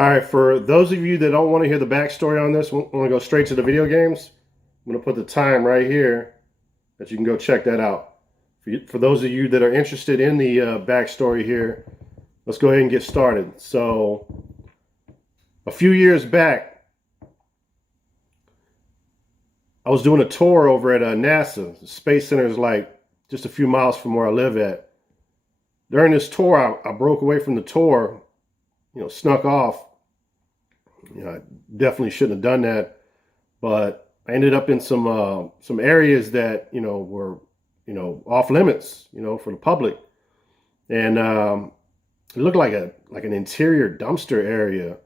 All right, for those of you that don't want to hear the backstory on this, want to go straight to the video games, I'm going to put the time right here that you can go check that out. For those of you that are interested in the backstory here, let's go ahead and get started. So, a few years back, I was doing a tour over at NASA. The Space Center is like just a few miles from where I live at. During this tour, I broke away from the tour, snuck off. I definitely shouldn't have done that, but I ended up in some areas that were off limits for the public, and it looked like an interior dumpster area.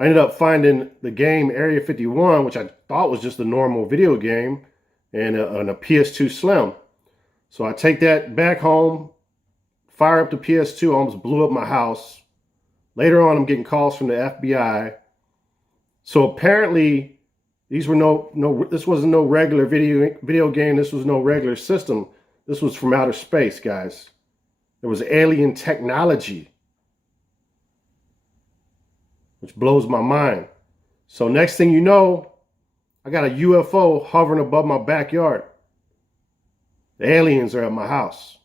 I ended up finding the game Area 51, which I thought was just a normal video game, and a PS2 Slim. So I take that back home, fire up the PS2, almost blew up my house. Later on, I'm getting calls from the FBI. So apparently, this wasn't no regular video game. This was no regular system. This was from outer space, guys. There was alien technology, which blows my mind. So next thing you know, I got a UFO hovering above my backyard. The aliens are at my house,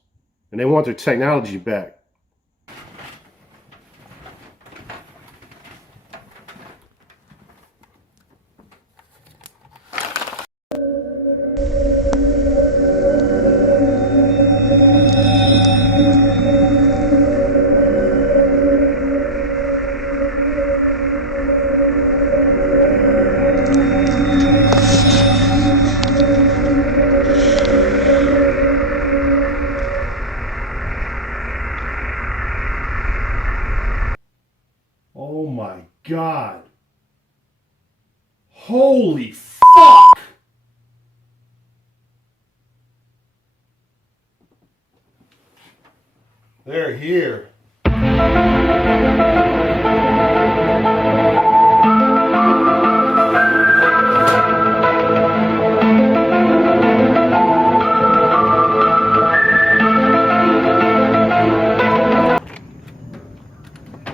and they want their technology back. Oh my God. Holy fuck! They're here.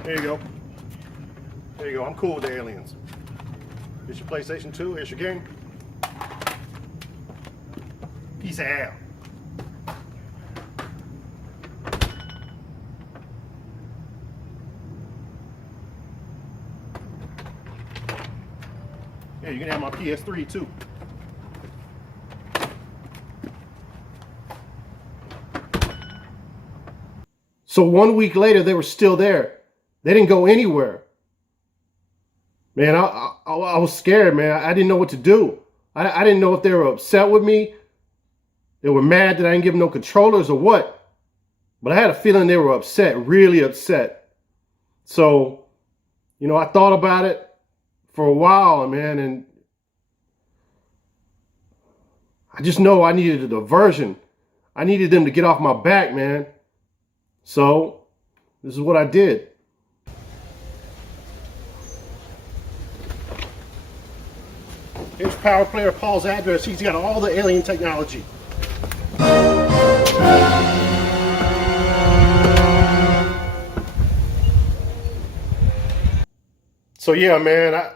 There you go. There you go. I'm cool with the aliens. Here's your PlayStation 2. Here's your game. Piece of hell. Yeah, you can have my PS3 too. So 1 week later, they were still there. They didn't go anywhere. Man, I was scared, man. I didn't know what to do. I didn't know if they were upset with me. They were mad that I didn't give them no controllers or what. But I had a feeling they were upset, really upset. So, I thought about it for a while, man, and I just know I needed a diversion. I needed them to get off my back, man. So, this is what I did. Here's Power Player Paul's address. He's got all the alien technology. So yeah, man,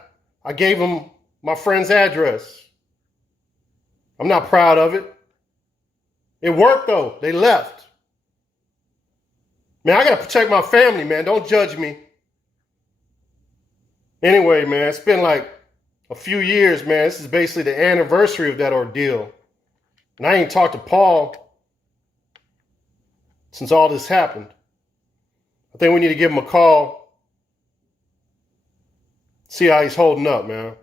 I gave him my friend's address. I'm not proud of it. It worked though. They left. Man, I gotta protect my family, man. Don't judge me. Anyway, man, it's been like a few years, man. This is basically the anniversary of that ordeal. And I ain't talked to Paul since all this happened. I think we need to give him a call. See how he's holding up, man.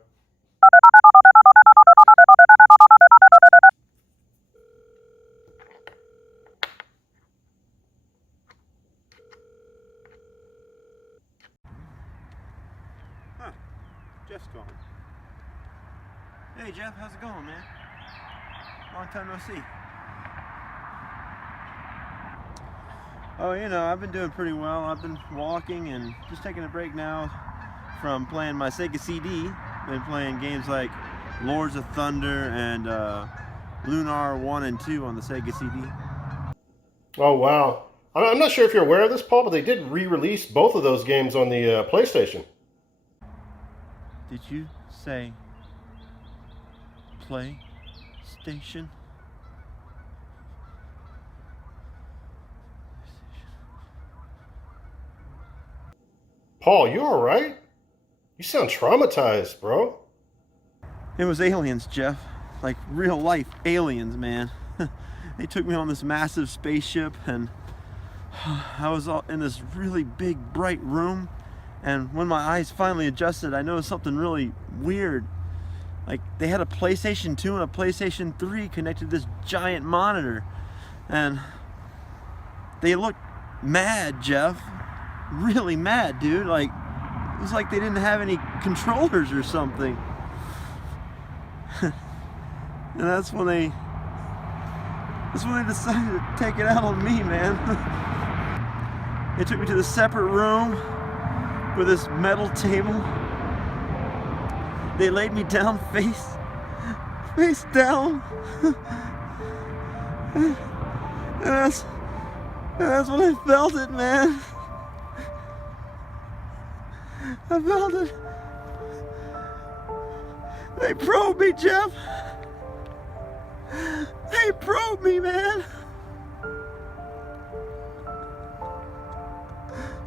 Huh. Jeff's calling. Hey Jeff, how's it going, man? Long time no see. Oh, I've been doing pretty well. I've been walking and just taking a break now from playing my Sega CD. Been playing games like Lords of Thunder and Lunar 1 and 2 on the Sega CD. Oh, wow. I'm not sure if you're aware of this, Paul, but they did re-release both of those games on the PlayStation. Did you say PlayStation? Paul, you all right? You sound traumatized, bro. It was aliens, Jeff. Like real life aliens, man. They took me on this massive spaceship, and I was in this really big, bright room. And when my eyes finally adjusted, I noticed something really weird. Like they had a PlayStation 2 and a PlayStation 3 connected to this giant monitor. And they looked mad, Jeff. Really mad, dude. Like, it was like they didn't have any controllers or something. And that's when they decided to take it out on me, man. They took me to the separate room with this metal table. They laid me down face down. And that's when I felt it, man. I felt it. They probed me, Jeff. They probed me, man.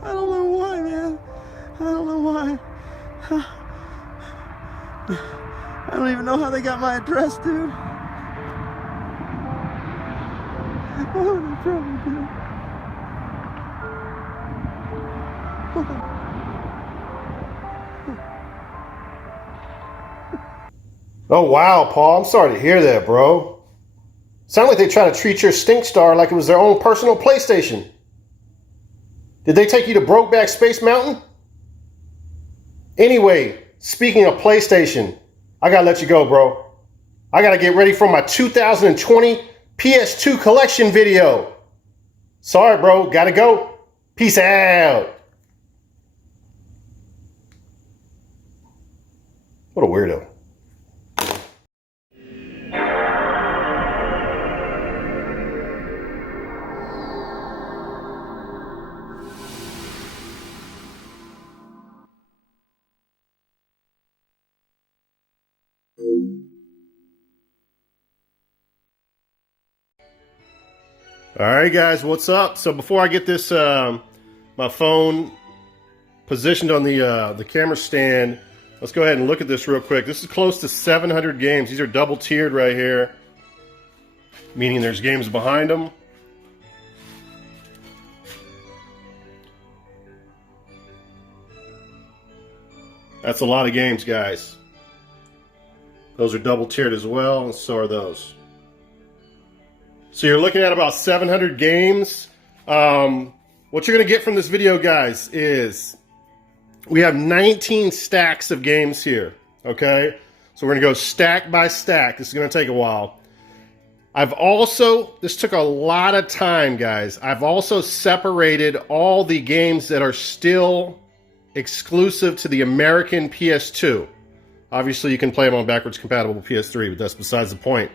I don't know why, man. I don't know why. I don't even know how they got my address, dude. Oh, they probed me, dude. Oh, wow, Paul. I'm sorry to hear that, bro. Sound like they try to treat your stink star like it was their own personal PlayStation. Did they take you to Brokeback Space Mountain? Anyway, speaking of PlayStation, I gotta let you go, bro. I gotta get ready for my 2020 PS2 collection video. Sorry, bro. Gotta go. Peace out. What a weirdo. All right, guys, what's up? So before I get this, my phone positioned on the camera stand, let's go ahead and look at this real quick. This is close to 700 games. These are double tiered right here, meaning there's games behind them. That's a lot of games, guys. Those are double tiered as well, and so are those. So you're looking at about 700 games. What you're going to get from this video, guys, is we have 19 stacks of games here, okay? So we're going to go stack by stack. This is going to take a while. This took a lot of time, guys. I've also separated all the games that are still exclusive to the American PS2. Obviously, you can play them on backwards compatible PS3, but that's besides the point.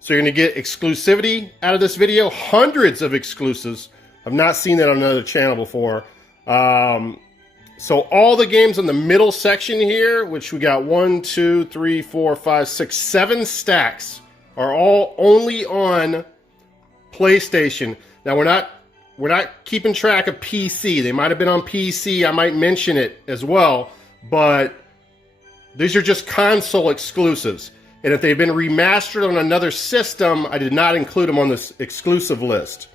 So you're going to get exclusivity out of this video. Hundreds of exclusives. I've not seen that on another channel before. So all the games in the middle section here, which we got 1, 2, 3, 4, 5, 6, 7 stacks, are all only on PlayStation. Now we're not keeping track of PC. They might have been on PC. I might mention it as well, but these are just console exclusives. And if they've been remastered on another system, I did not include them on this exclusive list.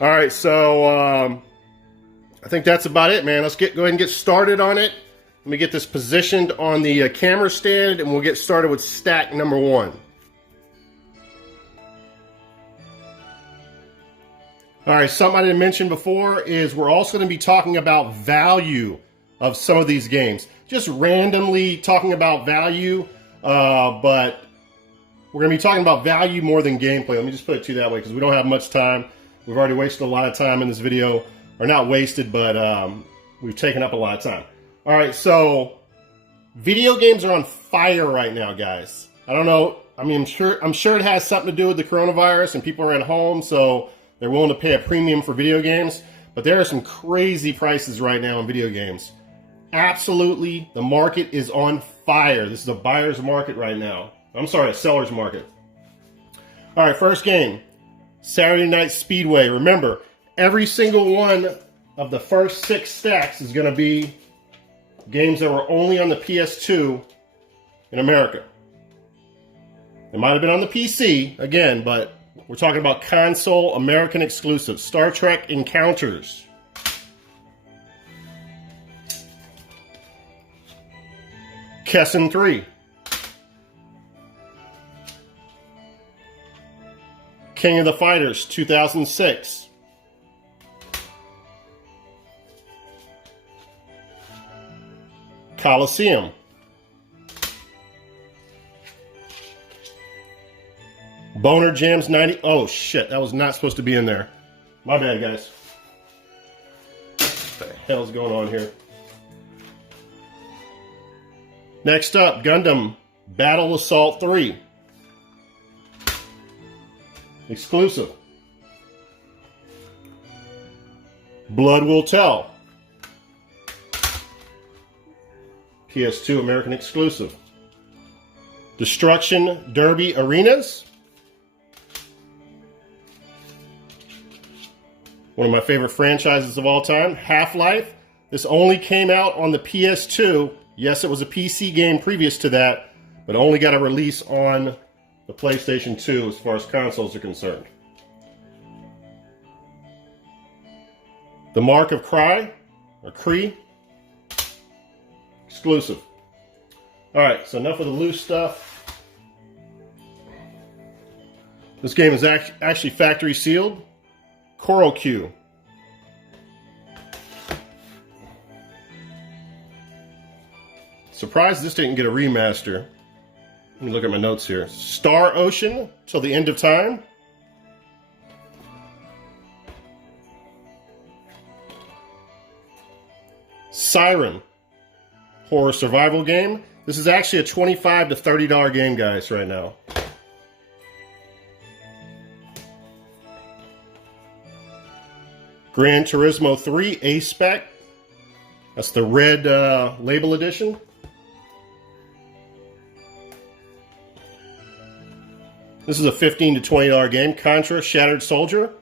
All right, so I think that's about it, man. Let's go ahead and get started on it. Let me get this positioned on the camera stand, and we'll get started with stack number 1. All right, something I didn't mention before is we're also going to be talking about value of some of these games. Just randomly talking about value. But we're going to be talking about value more than gameplay. Let me just put it to you that way because we don't have much time. We've already wasted a lot of time in this video. Or not wasted, but we've taken up a lot of time. All right, so video games are on fire right now, guys. I don't know. I mean, I'm sure it has something to do with the coronavirus and people are at home, so they're willing to pay a premium for video games. But there are some crazy prices right now in video games. absolutely, the market is on fire. This is a buyer's market right now. I'm sorry, a seller's market. All right, first game, Saturday Night Speedway. Remember, every single one of the first 6 stacks is going to be games that were only on the PS2 in America. It might have been on the PC, again, but we're talking about console American exclusive. Star Trek Encounters. Kessen 3. King of the Fighters 2006. Coliseum. Boner Jams 90. Oh shit, that was not supposed to be in there. My bad, guys. What the hell's going on here? Next up, Gundam Battle Assault 3. Exclusive. Blood Will Tell. PS2 American exclusive. Destruction Derby Arenas. One of my favorite franchises of all time. Half-Life. This only came out on the PS2. Yes, it was a PC game previous to that, but only got a release on the PlayStation 2 as far as consoles are concerned. The Mark of Cree, or Cree, exclusive. All right, so enough of the loose stuff. This game is actually factory sealed. Coral Q. Surprised this didn't get a remaster. Let me look at my notes here. Star Ocean Till the End of Time. Siren. Horror survival game. This is actually a $25 to $30 game, guys, right now. Gran Turismo 3 A-Spec. That's the red label edition. This is a $15 to $20 game. Contra Shattered Soldier.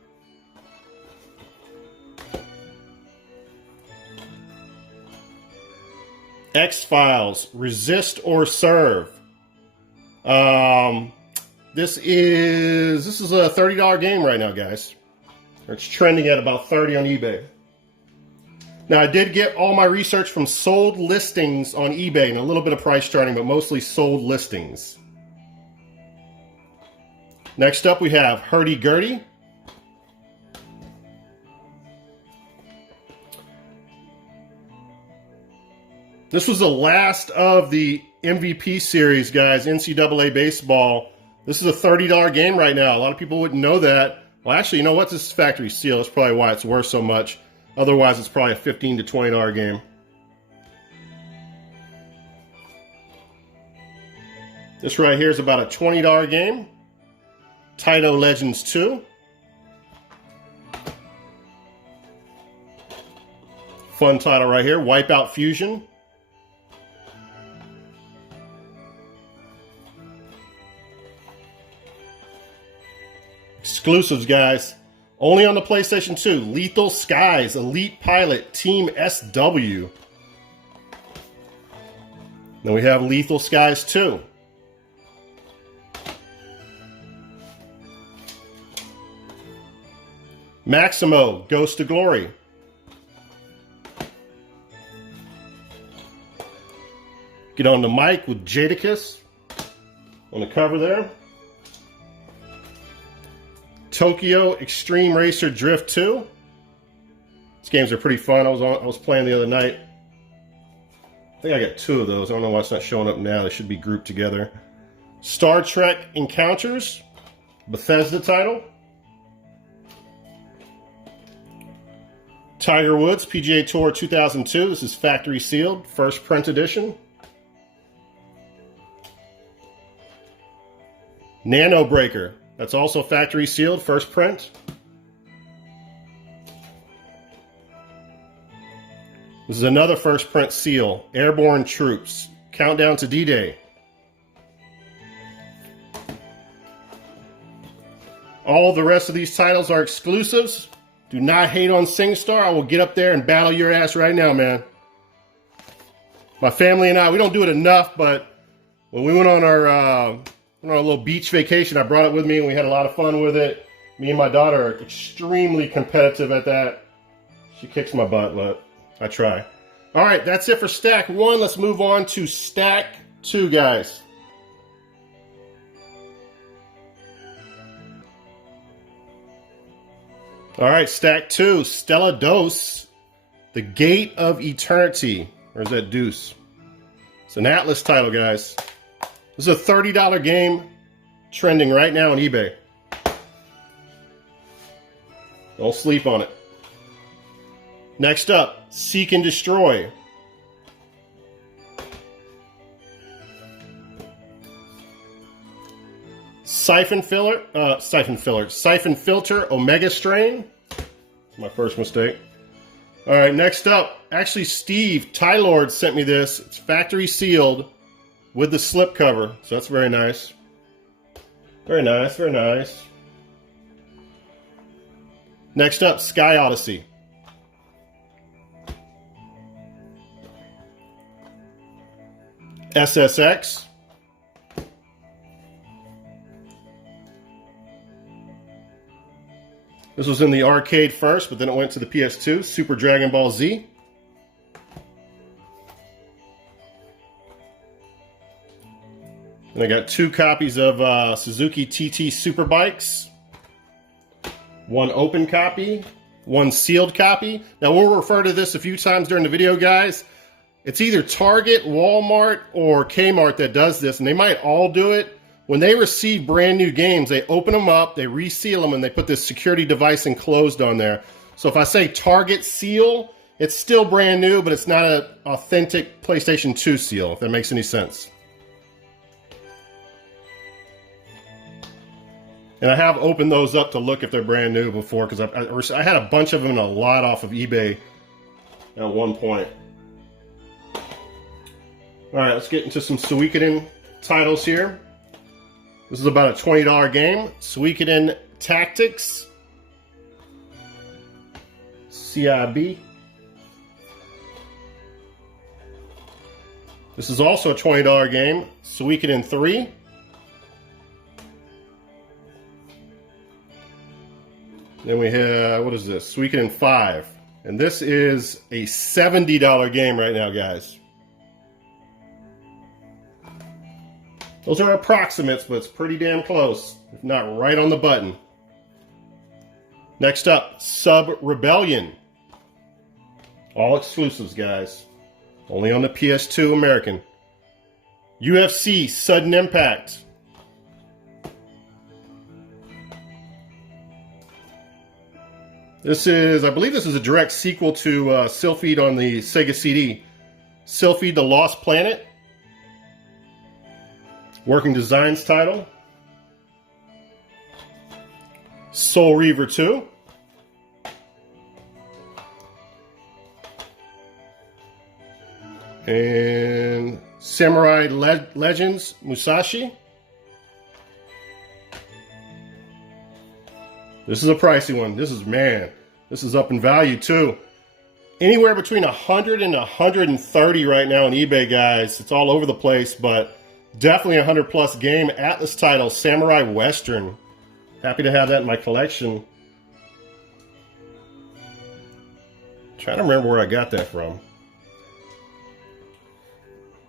X-Files Resist or Serve. This is a $30 game right now, guys. It's trending at about 30 on eBay. Now, I did get all my research from sold listings on eBay and a little bit of price charting, but mostly sold listings. Next up, we have Hurdy Gurdy. This was the last of the MVP series, guys, NCAA baseball. This is a $30 game right now. A lot of people wouldn't know that. Well, actually, you know what? This is factory seal. That's probably why it's worth so much. Otherwise, it's probably a $15 to $20 game. This right here is about a $20 game. Taito Legends 2. Fun title right here. Wipeout Fusion. Exclusives, guys. Only on the PlayStation 2. Lethal Skies, Elite Pilot, Team SW. Then we have Lethal Skies 2. Maximo, Ghost of Glory. Get on the mic with Jadakiss on the cover there. Tokyo Extreme Racer Drift 2. These games are pretty fun. I was playing the other night. I think I got 2 of those. I don't know why it's not showing up now. They should be grouped together. Star Trek Encounters, Bethesda title. Tiger Woods PGA Tour 2002. This is factory sealed, first print edition. Nano Breaker. That's also factory sealed, first print. This is another first print seal. Airborne Troops. Countdown to D-Day. All the rest of these titles are exclusives. Do not hate on SingStar. I will get up there and battle your ass right now, man. My family and I, we don't do it enough, but when we went on our little beach vacation, I brought it with me and we had a lot of fun with it. Me and my daughter are extremely competitive at that. She kicks my butt, but I try. All right, that's it for Stack 1. Let's move on to Stack 2, guys. All right, Stack 2, Stella Dose, The Gate of Eternity. Or is that Deuce? It's an Atlas title, guys. This is a $30 game trending right now on eBay. Don't sleep on it. Next up, Seek and Destroy. Siphon Filter, Omega Strain. That's my first mistake. All right, next up, actually Steve, Tylord sent me this. It's factory sealed with the slip cover, so that's very nice. Very nice, very nice. Next up, Sky Odyssey. SSX. This was in the arcade first, but then it went to the PS2. Super Dragon Ball Z. And I got 2 copies of Suzuki TT Superbikes. 1 open copy, 1 sealed copy. Now we'll refer to this a few times during the video, guys. It's either Target, Walmart, or Kmart that does this, and they might all do it. When they receive brand new games, they open them up, they reseal them, and they put this security device enclosed on there. So if I say Target seal, it's still brand new, but it's not an authentic PlayStation 2 seal, if that makes any sense. And I have opened those up to look if they're brand new before, because I had a bunch of them and a lot off of eBay at one point. All right, let's get into some Suikoden titles here. This is about a $20 game. Suikoden Tactics. CIB. This is also a $20 game. Suikoden 3. Then we have, what is this? Suikoden 5. And this is a $70 game right now, guys. Those are approximates, but it's pretty damn close, if not right on the button. Next up, Sub Rebellion. All exclusives, guys. Only on the PS2 American. UFC Sudden Impact. This is, I believe this is a direct sequel to Sylphid on the Sega CD. Sylphid the Lost Planet. Working Designs title. Soul Reaver 2. And Samurai Legends Musashi. This is a pricey one. This is up in value too. Anywhere between 100 and 130 right now on eBay, guys. It's all over the place, but definitely a 100+ game. Atlas title, Samurai Western. Happy to have that in my collection. Trying to remember where I got that from.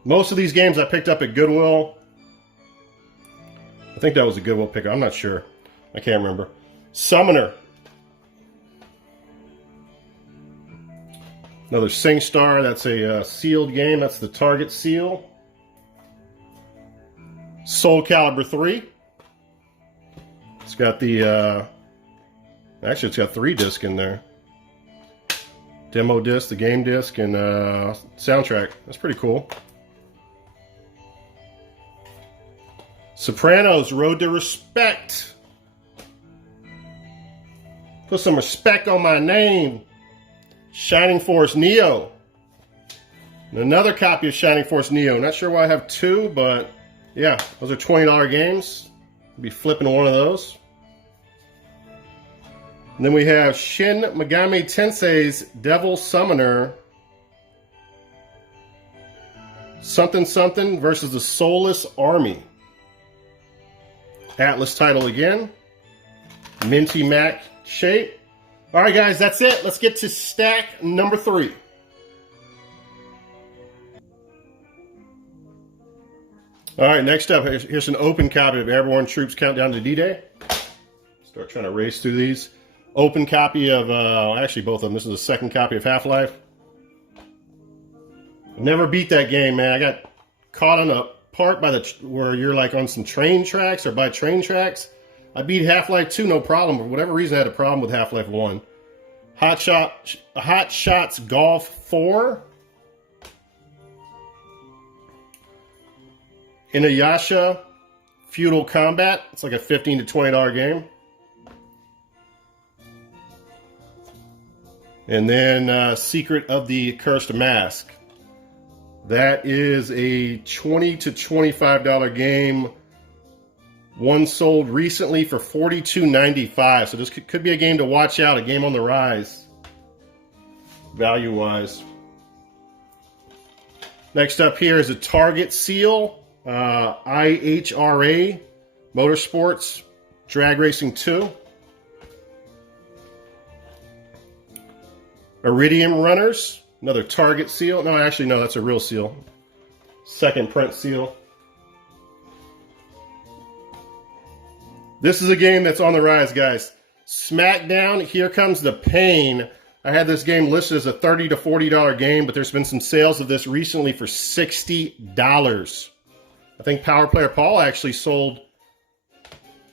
Most of these games I picked up at Goodwill. I think that was a Goodwill pickup. I'm not sure. I can't remember. Summoner. Another SingStar. That's a sealed game. That's the Target seal. Soul Calibur 3. It's got the, actually it's got 3 discs in there. Demo disc, the game disc, and soundtrack. That's pretty cool. Sopranos, Road to Respect. Put some respect on my name. Shining Force Neo. And another copy of Shining Force Neo. Not sure why I have two, but yeah, those are $20 games. I'll be flipping one of those. And then we have Shin Megami Tensei's Devil Summoner something something versus the Soulless Army. Atlas title again. Minty Mac shape. All right, guys, that's it. Let's get to stack number 3. All right, next up, here's an open copy of Airborne Troops Countdown to D-Day. Start trying to race through these. Open copy of, actually both of them. This is the second copy of Half-Life. Never beat that game, man. I got caught on a part by where you're like on some train tracks or by train tracks. I beat Half-Life 2, no problem. For whatever reason, I had a problem with Half-Life 1. Hot Shots Golf 4. Inuyasha Feudal Combat. It's like a $15 to $20 game. And then Secret of the Cursed Mask. That is a $20 to $25 game. One sold recently for $42.95. So this could be a game to watch out, a game on the rise, value-wise. Next up here is a Target Seal, IHRA, Motorsports, Drag Racing 2. Iridium Runners, another Target Seal. No, actually, no, that's a real seal. Second print seal. This is a game that's on the rise, guys. Smackdown, Here Comes the Pain. I had this game listed as a $30 to $40 game, but there's been some sales of this recently for $60. I think Power Player Paul actually sold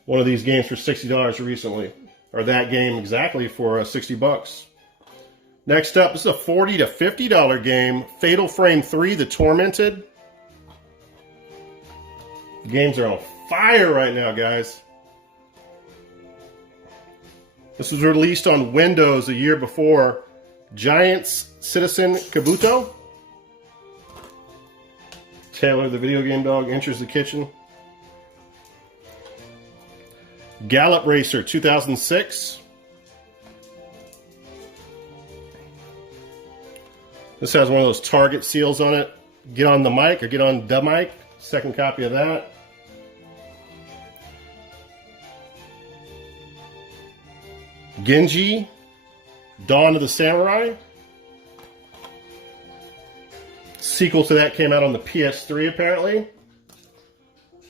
one of these games for $60 recently. Or that game exactly for 60 bucks. Next up, this is a $40 to $50 game. Fatal Frame 3, The Tormented. The games are on fire right now, guys. This was released on Windows a year before. Giants Citizen Kabuto. Taylor, the video game dog, enters the kitchen. Gallop Racer 2006. This has one of those Target seals on it. Get on the mic or get on the mic. Second copy of that. Genji, Dawn of the Samurai. Sequel to that came out on the PS3 apparently.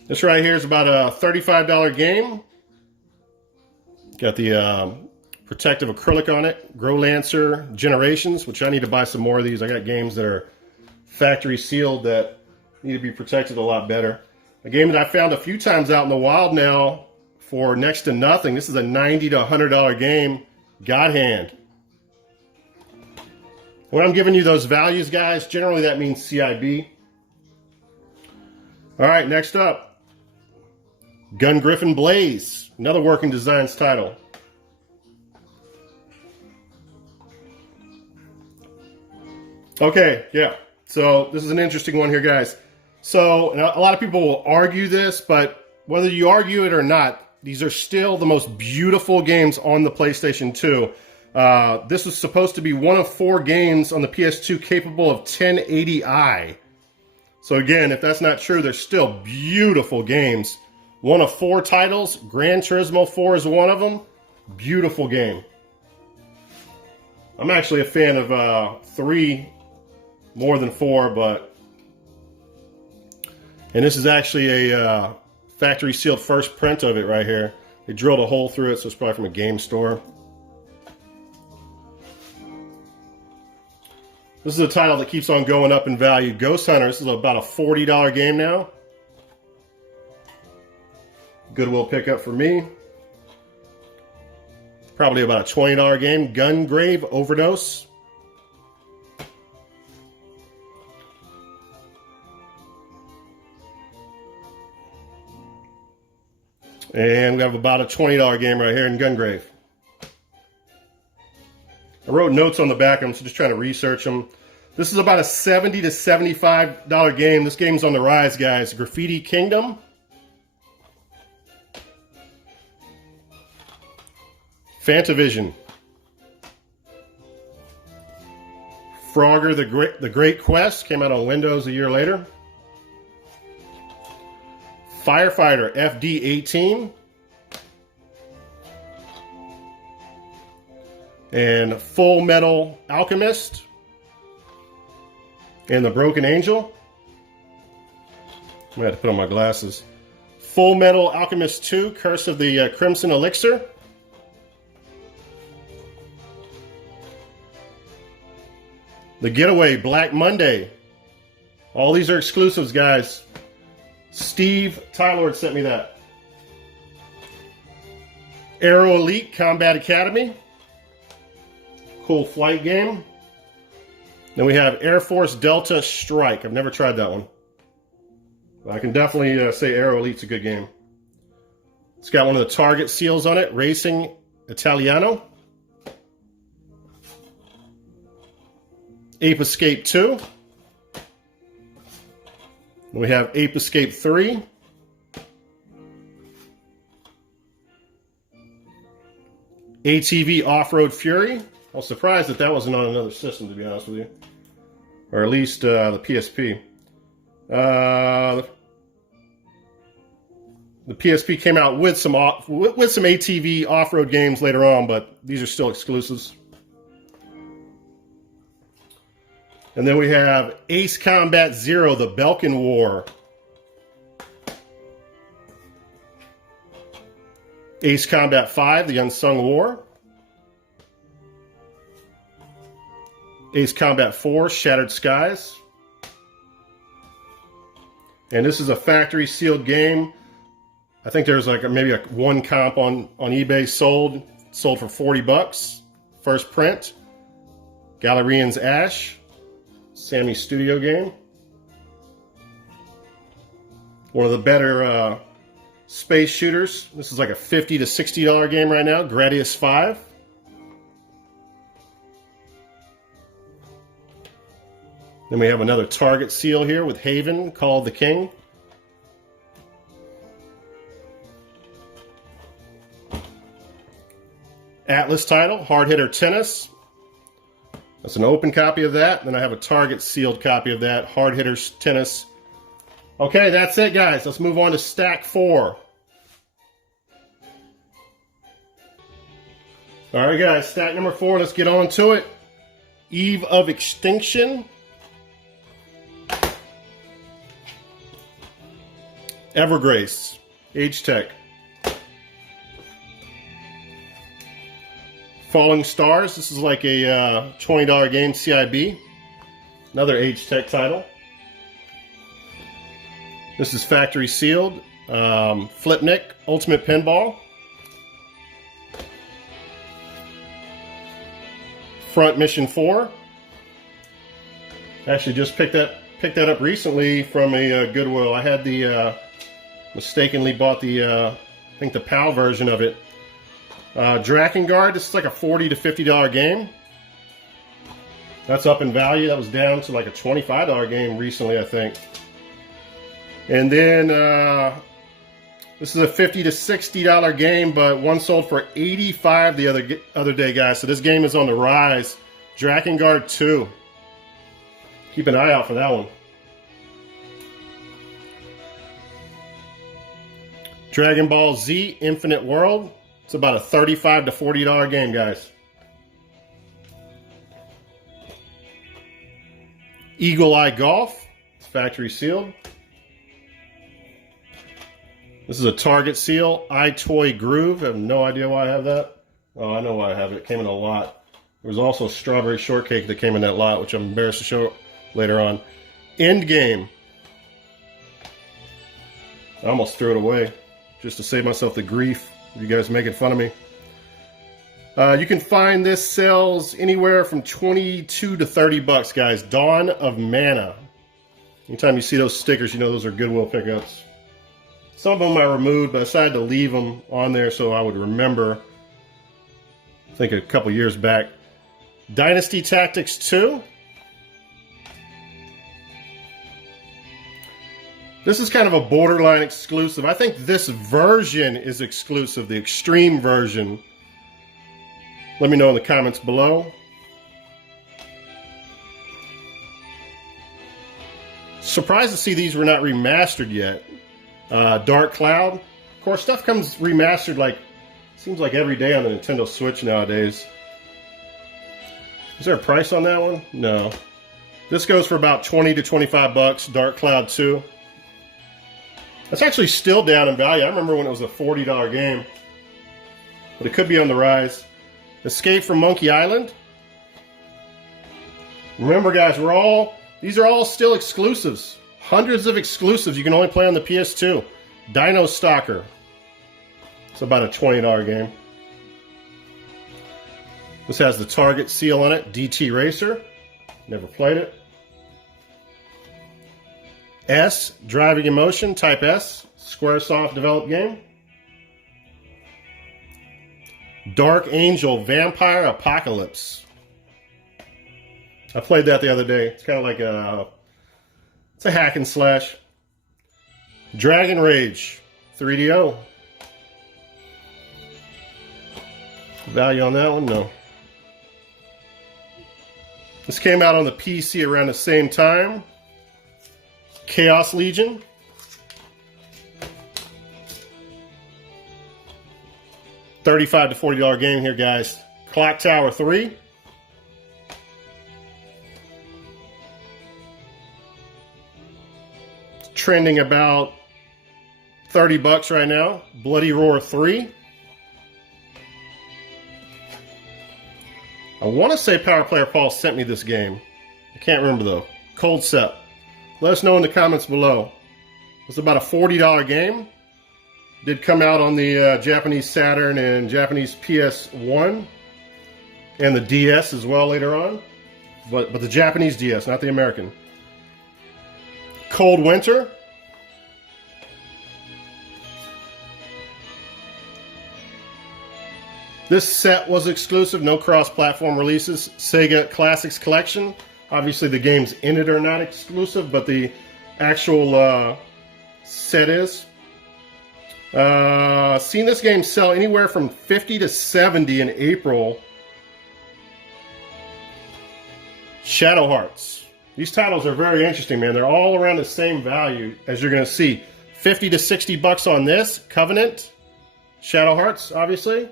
This right here is about a $35 game. Got the protective acrylic on it. Grow Lancer Generations, which I need to buy some more of these. I got games that are factory sealed that need to be protected a lot better. A game that I found a few times out in the wild now for next to nothing. This is a $90 to $100 game. God Hand. When I'm giving you those values, guys, generally that means CIB. All right, next up. Gun Griffin Blaze. Another Working Designs title. Okay, yeah. So this is an interesting one here, guys. So a lot of people will argue this, but whether you argue it or not, these are still the most beautiful games on the PlayStation 2. This was supposed to be one of 4 games on the PS2 capable of 1080i. So again, if that's not true, they're still beautiful games. One of 4 titles. Gran Turismo 4 is one of them. Beautiful game. I'm actually a fan of 3 more than 4, but... And this is actually a factory sealed first print of it right here. They drilled a hole through it, so it's probably from a game store. This is a title that keeps on going up in value. Ghost Hunter, this is about a $40 game now. Goodwill pickup for me. Probably about a $20 game. Gungrave Overdose. And we have about a $20 game right here in Gungrave. I wrote notes on the back of them, so just trying to research them. This is about a $70 to $75 game. This game's on the rise, guys. Graffiti Kingdom. Fantavision. Frogger the Great Quest came out on Windows a year later. Firefighter FD18. And Full Metal Alchemist. And the Broken Angel. I had to put on my glasses. Full Metal Alchemist 2, Curse of the Crimson Elixir. The Getaway, Black Monday. All these are exclusives, guys. Steve Tylord sent me that. Aero Elite Combat Academy. Cool flight game. Then we have Air Force Delta Strike. I've never tried that one. But I can definitely say Aero Elite's a good game. It's got one of the Target seals on it. Racing Italiano. Ape Escape 2. We have Ape Escape 3. ATV Off-Road Fury. I was surprised that that wasn't on another system, to be honest with you. Or at least the PSP. The PSP came out with some ATV off-road games later on, but these are still exclusives. And then we have Ace Combat Zero, the Belkin War. Ace Combat 5, the Unsung War. Ace Combat 4, Shattered Skies. And this is a factory sealed game. I think there's like maybe one comp on eBay sold for $40. First print. Galerian's Ash. Sammy's studio game. One of the better space shooters. This is like a $50 to $60 game right now. Gradius 5. Then we have another Target seal here with Haven, Call of the King. Atlas title, Hard Hitter Tennis. That's an open copy of that. Then I have a Target sealed copy of that, Hard Hitters Tennis. Okay, that's it, guys. Let's move on to Stack 4. All right, guys, stack number 4. Let's get on to it. Eve of Extinction. Evergrace, Age Tech. Falling Stars, this is like a $20 game, CIB. Another Age Tech title. This is factory sealed. Flipnik, Ultimate Pinball. Front Mission 4. Actually just picked that up recently from a Goodwill. I had the mistakenly bought the I think the PAL version of it. Drakengard, this is like a $40 to $50 game. That's up in value. That was down to like a $25 game recently, I think. And then this is a $50 to $60 game, but one sold for $85 the other day, guys. So this game is on the rise. Drakengard 2. Keep an eye out for that one. Dragon Ball Z Infinite World. It's about a $35 to $40 game, guys. Eagle Eye Golf. It's factory sealed. This is a Target seal. iToy Groove. I have no idea why I have that. Oh, I know why I have it. It came in a lot. There was also a Strawberry Shortcake that came in that lot, which I'm embarrassed to show later on. Endgame. I almost threw it away just to save myself the grief of you guys making fun of me. You can find this sells anywhere from $22 to $30, guys. Dawn of Mana. Anytime you see those stickers, you know those are Goodwill pickups. Some of them I removed, but I decided to leave them on there so I would remember. I think a couple years back. Dynasty Tactics 2. This is kind of a borderline exclusive. I think this version is exclusive, the extreme version. Let me know in the comments below. Surprised to see these were not remastered yet. Dark Cloud. Of course, stuff comes remastered like, seems like every day on the Nintendo Switch nowadays. Is there a price on that one? No. This goes for about 20 to 25 bucks, Dark Cloud 2. That's actually still down in value. I remember when it was a $40 game. But it could be on the rise. Escape from Monkey Island. Remember guys, these are all still exclusives. Hundreds of exclusives you can only play on the PS2. Dino Stalker. It's about a $20 game. This has the Target seal on it. DT Racer. Never played it. S, Driving Emotion, Type S. Squaresoft developed game. Dark Angel Vampire Apocalypse. I played that the other day. It's kind of like it's a hack and slash. Dragon Rage 3DO. Value on that one? No. This came out on the PC around the same time. Chaos Legion. $35 to $40 game here, guys. Clock Tower 3. It's trending about 30 bucks right now. Bloody Roar 3. I want to say Power Player Paul sent me this game. I can't remember though. Cold Set. Let us know in the comments below. It's about a $40 game. Did come out on the Japanese Saturn and Japanese PS1 and the DS as well later on, but the Japanese DS, not the American. Cold Winter. This set was exclusive, no cross-platform releases. Sega Classics Collection. Obviously the games in it are not exclusive, but the actual set is. Seen this game sell anywhere from 50 to 70 in April. Shadow Hearts. These titles are very interesting, man. They're all around the same value as you're going to see. 50 to 60 bucks on this. Covenant. Shadow Hearts, obviously.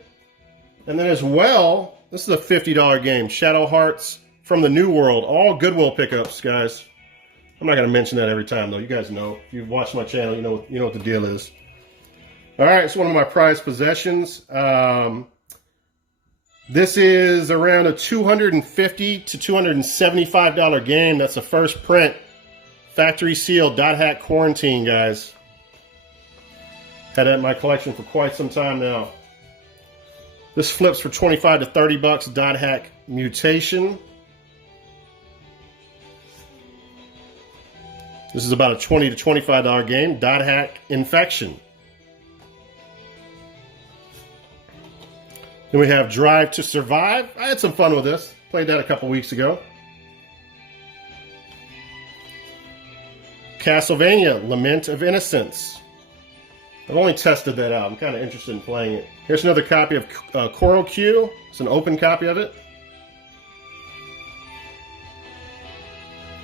And then as well, this is a $50 game. Shadow Hearts from the New World. All Goodwill pickups, guys. I'm not going to mention that every time, though. You guys know. If you've watched my channel, you know what the deal is. All right, it's one of my prized possessions. This is around a $250 to $275 game. That's a first print. Factory seal, dot hack quarantine, guys. Had that in my collection for quite some time now. This flips for 25 to 30 bucks. Dot hack mutation. This is about a $20 to $25 game. Dot hack infection. Then we have Drive to Survive. I had some fun with this. Played that a couple weeks ago. Castlevania, Lament of Innocence. I've only tested that out. I'm kind of interested in playing it. Here's another copy of Coral Q. It's an open copy of it.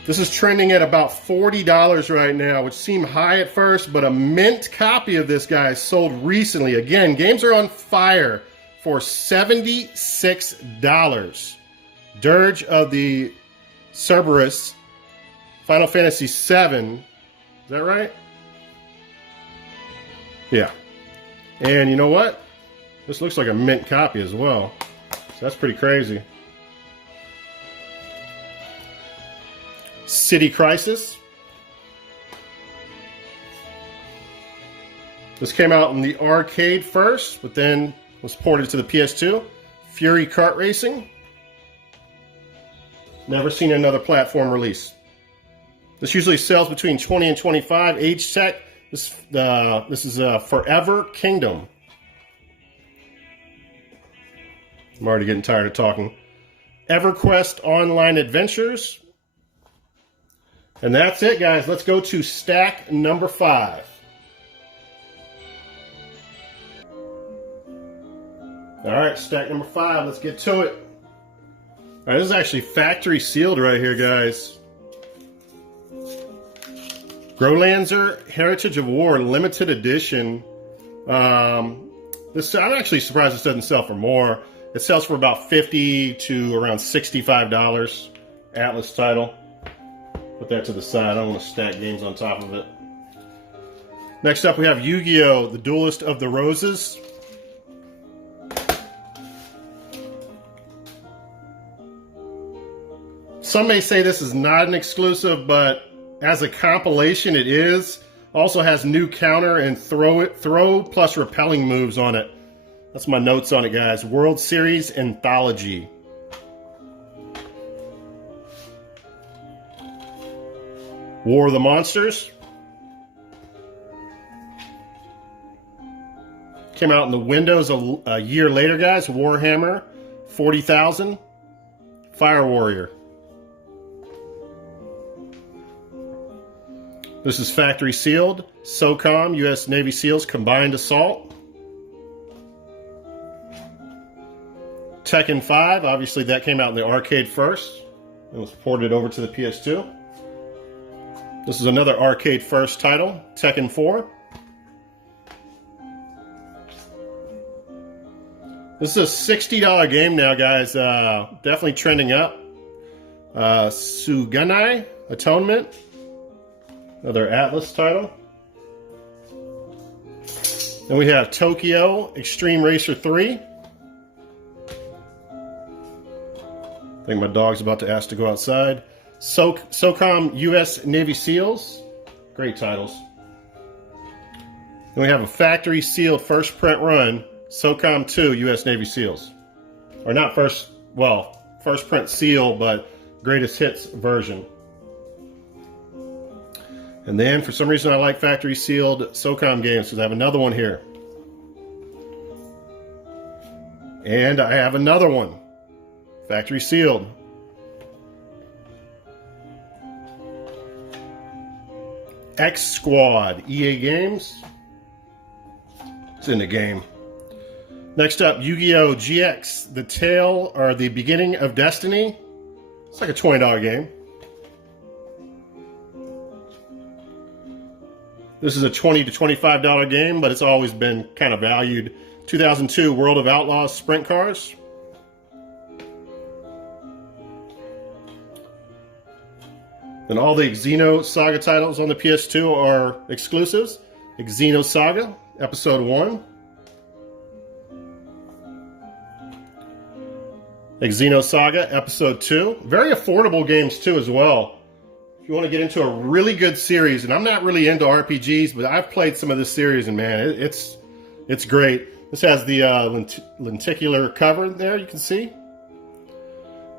This is trending at about $40 right now, which seemed high at first, but a mint copy of this, guy, sold recently. Again, games are on fire for $76. Dirge of the Cerberus, Final Fantasy VII. Is that right? Yeah. And you know what? This looks like a mint copy as well. So that's pretty crazy. City Crisis. This came out in the arcade first, but then was ported to the PS2. Fury Kart Racing. Never seen another platform release. This usually sells between 20 and 25. Age Tech. This is Forever Kingdom. I'm already getting tired of talking. EverQuest Online Adventures. And that's it, guys. Let's go to stack number 5. All right, stack number 5. Let's get to it. All right, this is actually factory sealed right here, guys. Grolanzer Heritage of War limited edition. I'm actually surprised this doesn't sell for more. It sells for about $50 to around $65. Atlas title. Put that to the side. I don't want to stack games on top of it. Next up, we have Yu-Gi-Oh! The Duelist of the Roses. Some may say this is not an exclusive, but as a compilation, it is. Also has new counter and throw plus repelling moves on it. That's my notes on it, guys. World Series Anthology. War of the Monsters. Came out in the Windows a year later, guys. Warhammer 40,000. Fire Warrior. This is factory sealed. SOCOM, U.S. Navy SEALs Combined Assault. Tekken 5, obviously that came out in the arcade first. It was ported over to the PS2. This is another arcade first title, Tekken 4. This is a $60 game now, guys. Definitely trending up. Suganai Atonement. Another Atlas title. Then we have Tokyo Extreme Racer 3. I think my dog's about to ask to go outside. SOCOM U.S. Navy SEALs. Great titles. Then we have a factory sealed first print run. SOCOM 2 U.S. Navy SEALs. Or not first print seal, but greatest hits version. And then, for some reason, I like factory sealed SOCOM games because I have another one here. And I have another one. Factory sealed. X Squad, EA Games. It's in the game. Next up, Yu-Gi-Oh! GX, The Tale or The Beginning of Destiny. It's like a $20 game. This is a $20 to $25 game, but it's always been kind of valued. 2002 World of Outlaws Sprint Cars. Then all the Xenosaga titles on the PS2 are exclusives. Xenosaga, Episode 1. Xenosaga, Episode 2. Very affordable games, too, as well. If you want to get into a really good series, and I'm not really into RPGs, but I've played some of this series, and man, it's great. This has the lenticular cover there, you can see.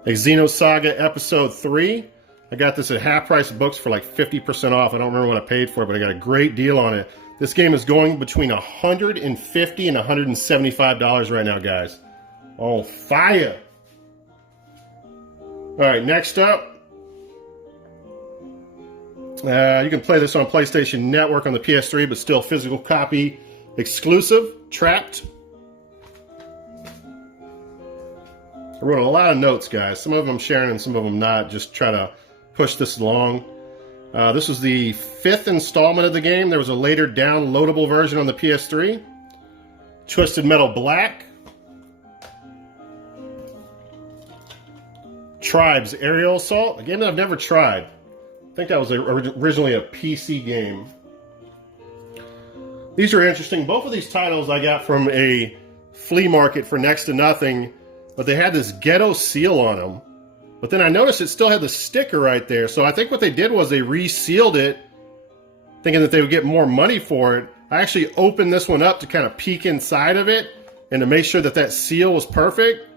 Xenosaga Episode 3. I got this at half price books for like 50% off. I don't remember what I paid for it, but I got a great deal on it. This game is going between $150 and $175 right now, guys. Oh, fire! All right, next up. You can play this on PlayStation Network on the PS3, but still physical copy exclusive. Trapped. I wrote a lot of notes, guys. Some of them I'm sharing and some of them not. Just try to push this along. This was the 5th installment of the game. There was a later downloadable version on the PS3. Twisted Metal Black. Tribes Aerial Assault. A game that I've never tried. I think that was originally a PC game. These are interesting. Both of these titles I got from a flea market for next to nothing, but they had this ghetto seal on them. But then I noticed it still had the sticker right there. So I think what they did was they resealed it, thinking that they would get more money for it. I actually opened this one up to kind of peek inside of it and to make sure that that seal was perfect.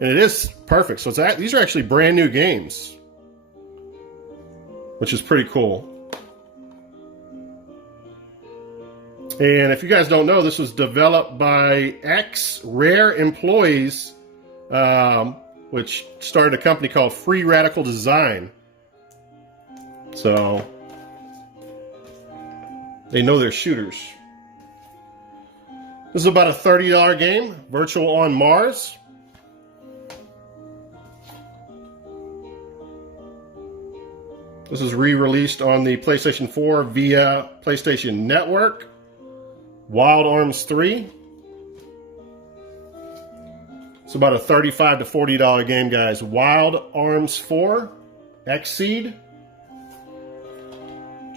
And it is perfect. So these are actually brand new games, which is pretty cool. And if you guys don't know, this was developed by ex-Rare employees, which started a company called Free Radical Design. So they know they're shooters. This is about a $30 game, Virtual on Mars. This is re-released on the PlayStation 4 via PlayStation Network. Wild Arms 3. It's about a $35 to $40 game, guys. Wild Arms 4, Exceed,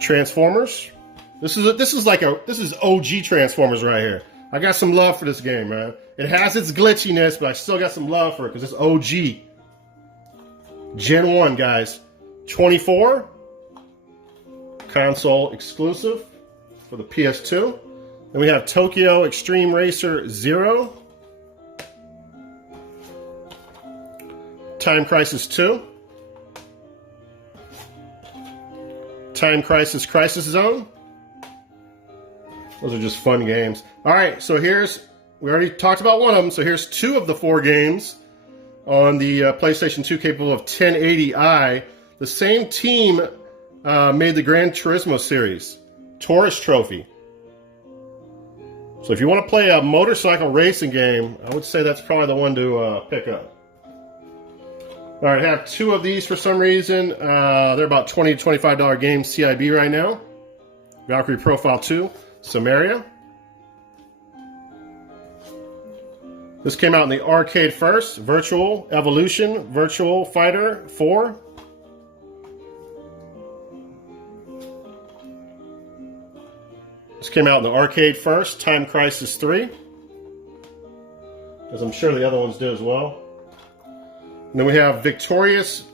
Transformers. This is OG Transformers right here. I got some love for this game, man. It has its glitchiness, but I still got some love for it because it's OG. Gen 1, guys. 24, console exclusive for the PS2. Then we have Tokyo Extreme Racer 0. Time Crisis 2. Time Crisis Crisis Zone. Those are just fun games. All right, so we already talked about one of them, so here's 2 of the 4 games on the PlayStation 2 capable of 1080i. The same team made the Gran Turismo series, Taurus Trophy. So if you want to play a motorcycle racing game, I would say that's probably the one to pick up. All right, I have 2 of these for some reason. They're about $20 to $25 games CIB right now. Valkyrie Profile 2, Samaria. This came out in the arcade first. Virtual Evolution, Virtual Fighter 4. This came out in the arcade first. Time Crisis 3. As I'm sure the other ones did as well. And then we have Victorious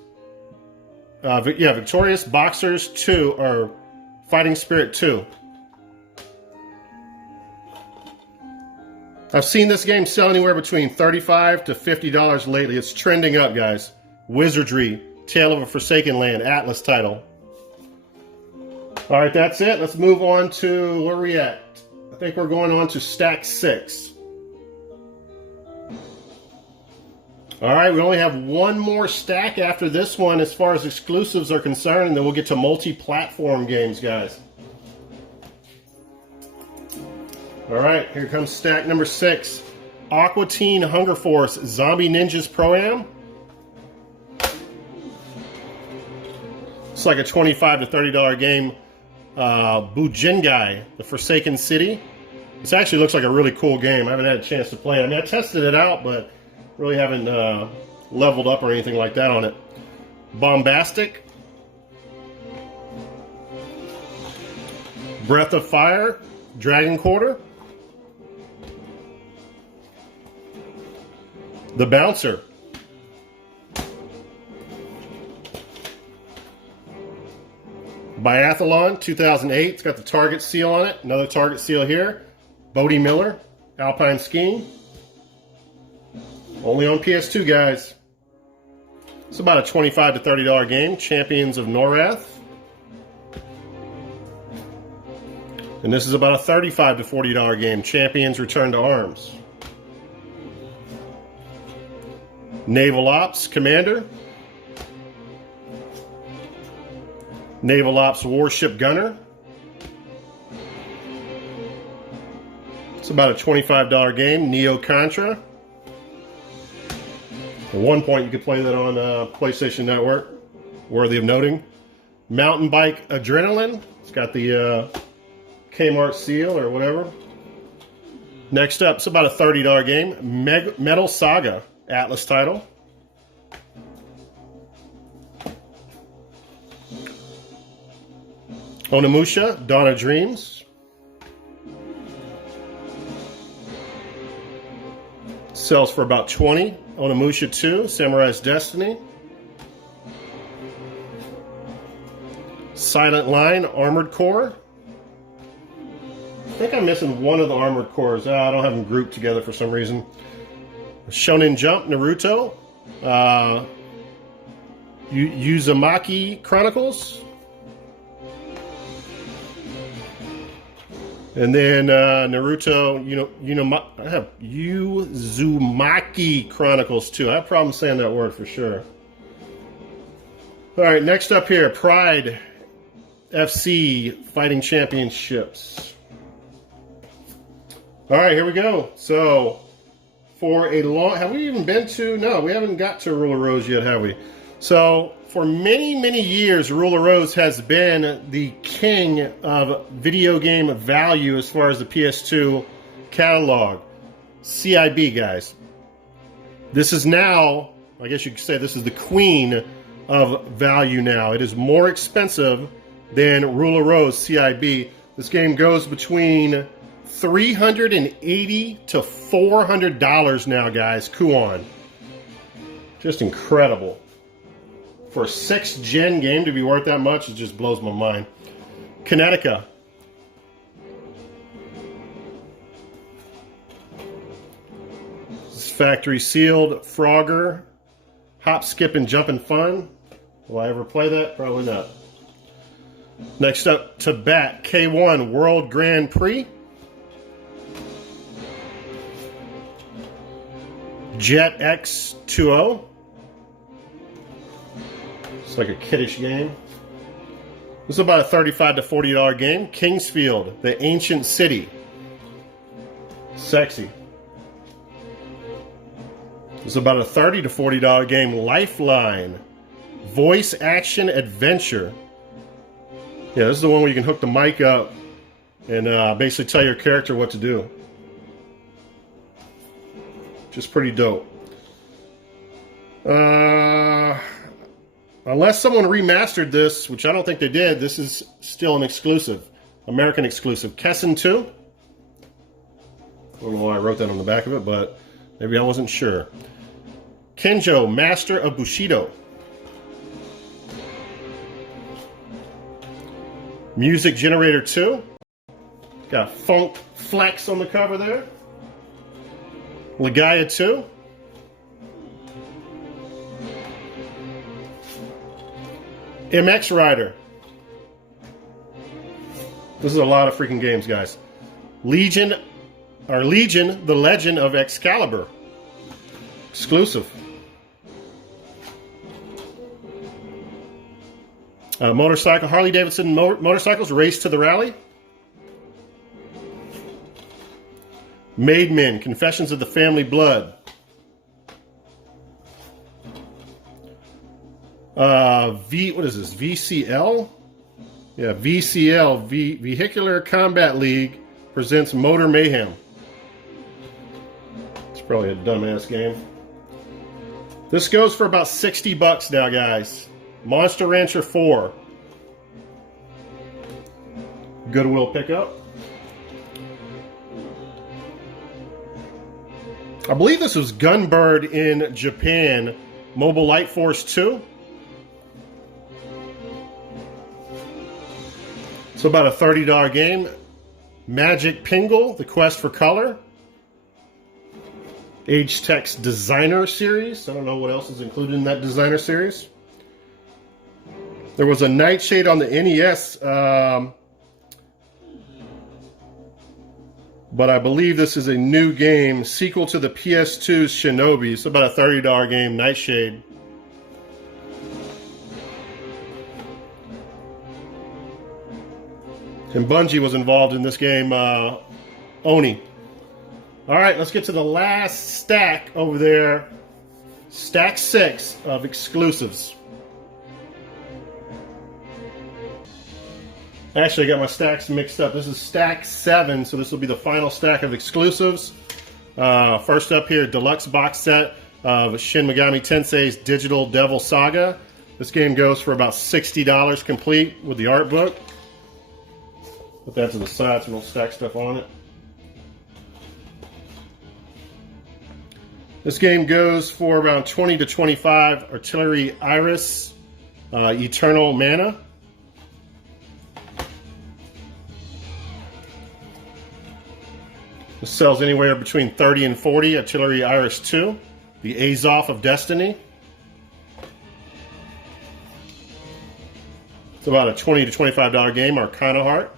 Boxers 2, or Fighting Spirit 2. I've seen this game sell anywhere between $35 to $50 lately. It's trending up, guys. Wizardry, Tale of a Forsaken Land, Atlas title. All right, that's it. Let's move on to, where are we at? I think we're going on to Stack 6. All right, we only have one more stack after this one as far as exclusives are concerned, and then we'll get to multi-platform games, guys. All right, here comes stack number 6. Aqua Teen Hunger Force Zombie Ninjas Pro-Am. It's like a $25 to $30 game. Bujingai, The Forsaken City. This actually looks like a really cool game. I haven't had a chance to play it. I mean, I tested it out, but really haven't leveled up or anything like that on it. Bombastic. Breath of Fire, Dragon Quarter. The Bouncer. Biathlon 2008. It's got the Target seal on it. Another Target seal here. Bodie Miller, Alpine Skiing. Only on PS2, guys. It's about a $25 to $30 game. Champions of Norath. And this is about a $35 to $40 game. Champions Return to Arms. Naval Ops Commander. Naval Ops Warship Gunner. It's about a $25 game. Neo Contra. At one point, you could play that on PlayStation Network. Worthy of noting. Mountain Bike Adrenaline. It's got the Kmart seal or whatever. Next up, it's about a $30 game. Metal Saga, Atlas title. Onimusha, Dawn of Dreams. Sells for about $20. Onimusha 2, Samurai's Destiny. Silent Line, Armored Core. I think I'm missing one of the Armored Cores. I don't have them grouped together for some reason. Shonen Jump, Naruto. Uzumaki Chronicles. And then Naruto, I have Uzumaki Chronicles 2. I have problems saying that word for sure. All right, next up here, Pride FC Fighting Championships. All right, here we go. So, for a long... Have we even been to... No, we haven't got to Ruler Rose yet, have we? So, for many, many years, Ruler Rose has been the king of video game value as far as the PS2 catalog. CIB, guys. This is now... I guess you could say this is the queen of value now. It is more expensive than Ruler Rose CIB. This game goes between $380 to $400 now, guys. Kuon. Just incredible. For a 6th gen game to be worth that much, it just blows my mind. Ncaa. This is factory sealed. Frogger. Hop, skip, and jumpin' fun. Will I ever play that? Probably not. Next up, Tibet K1 World Grand Prix. Jet X2O. It's like a kiddish game. This is about a $35 to $40 game. Kingsfield, the Ancient City. Sexy. This is about a $30 to $40 game. Lifeline. Voice Action Adventure. Yeah, this is the one where you can hook the mic up and basically tell your character what to do. Just pretty dope. Unless someone remastered this, which I don't think they did, this is still an exclusive. American exclusive. Kessen 2. I don't know why I wrote that on the back of it, but maybe I wasn't sure. Kenjo, Master of Bushido. Music Generator 2. Got Funk Flex on the cover there. Legaia 2. MX Rider. This is a lot of freaking games, guys. Legion, The Legend of Excalibur. Exclusive. Motorcycle, Harley Davidson motorcycles, Race to the Rally. Made Men, Confessions of the Family Blood. What is this? VCL? Yeah, VCL, Vehicular Combat League presents Motor Mayhem. It's probably a dumbass game. This goes for about $60 now, guys. Monster Rancher 4. Goodwill pickup. I believe this was Gunbird in Japan. Mobile Light Force 2. It's about a $30 game. Magic Pingle, The Quest for Color. Age Tech's Designer Series. I don't know what else is included in that Designer Series. There was a Nightshade on the NES, but I believe this is a new game, sequel to the PS2's Shinobi. It's about a $30 game, Nightshade. And Bungie was involved in this game, Oni. All right, let's get to the last stack over there. Stack 6 of exclusives. Actually, I got my stacks mixed up. This is stack 7, so this will be the final stack of exclusives. First up here, deluxe box set of Shin Megami Tensei's Digital Devil Saga. This game goes for about $60 complete with the art book. Put that to the side so we don't stack stuff on it. This game goes for around $20 to $25. Artillery Iris, Eternal Mana. This sells anywhere between $30 and $40. Artillery Iris 2, the Azov of Destiny. It's about a $20 to $25 game. Arcana Heart.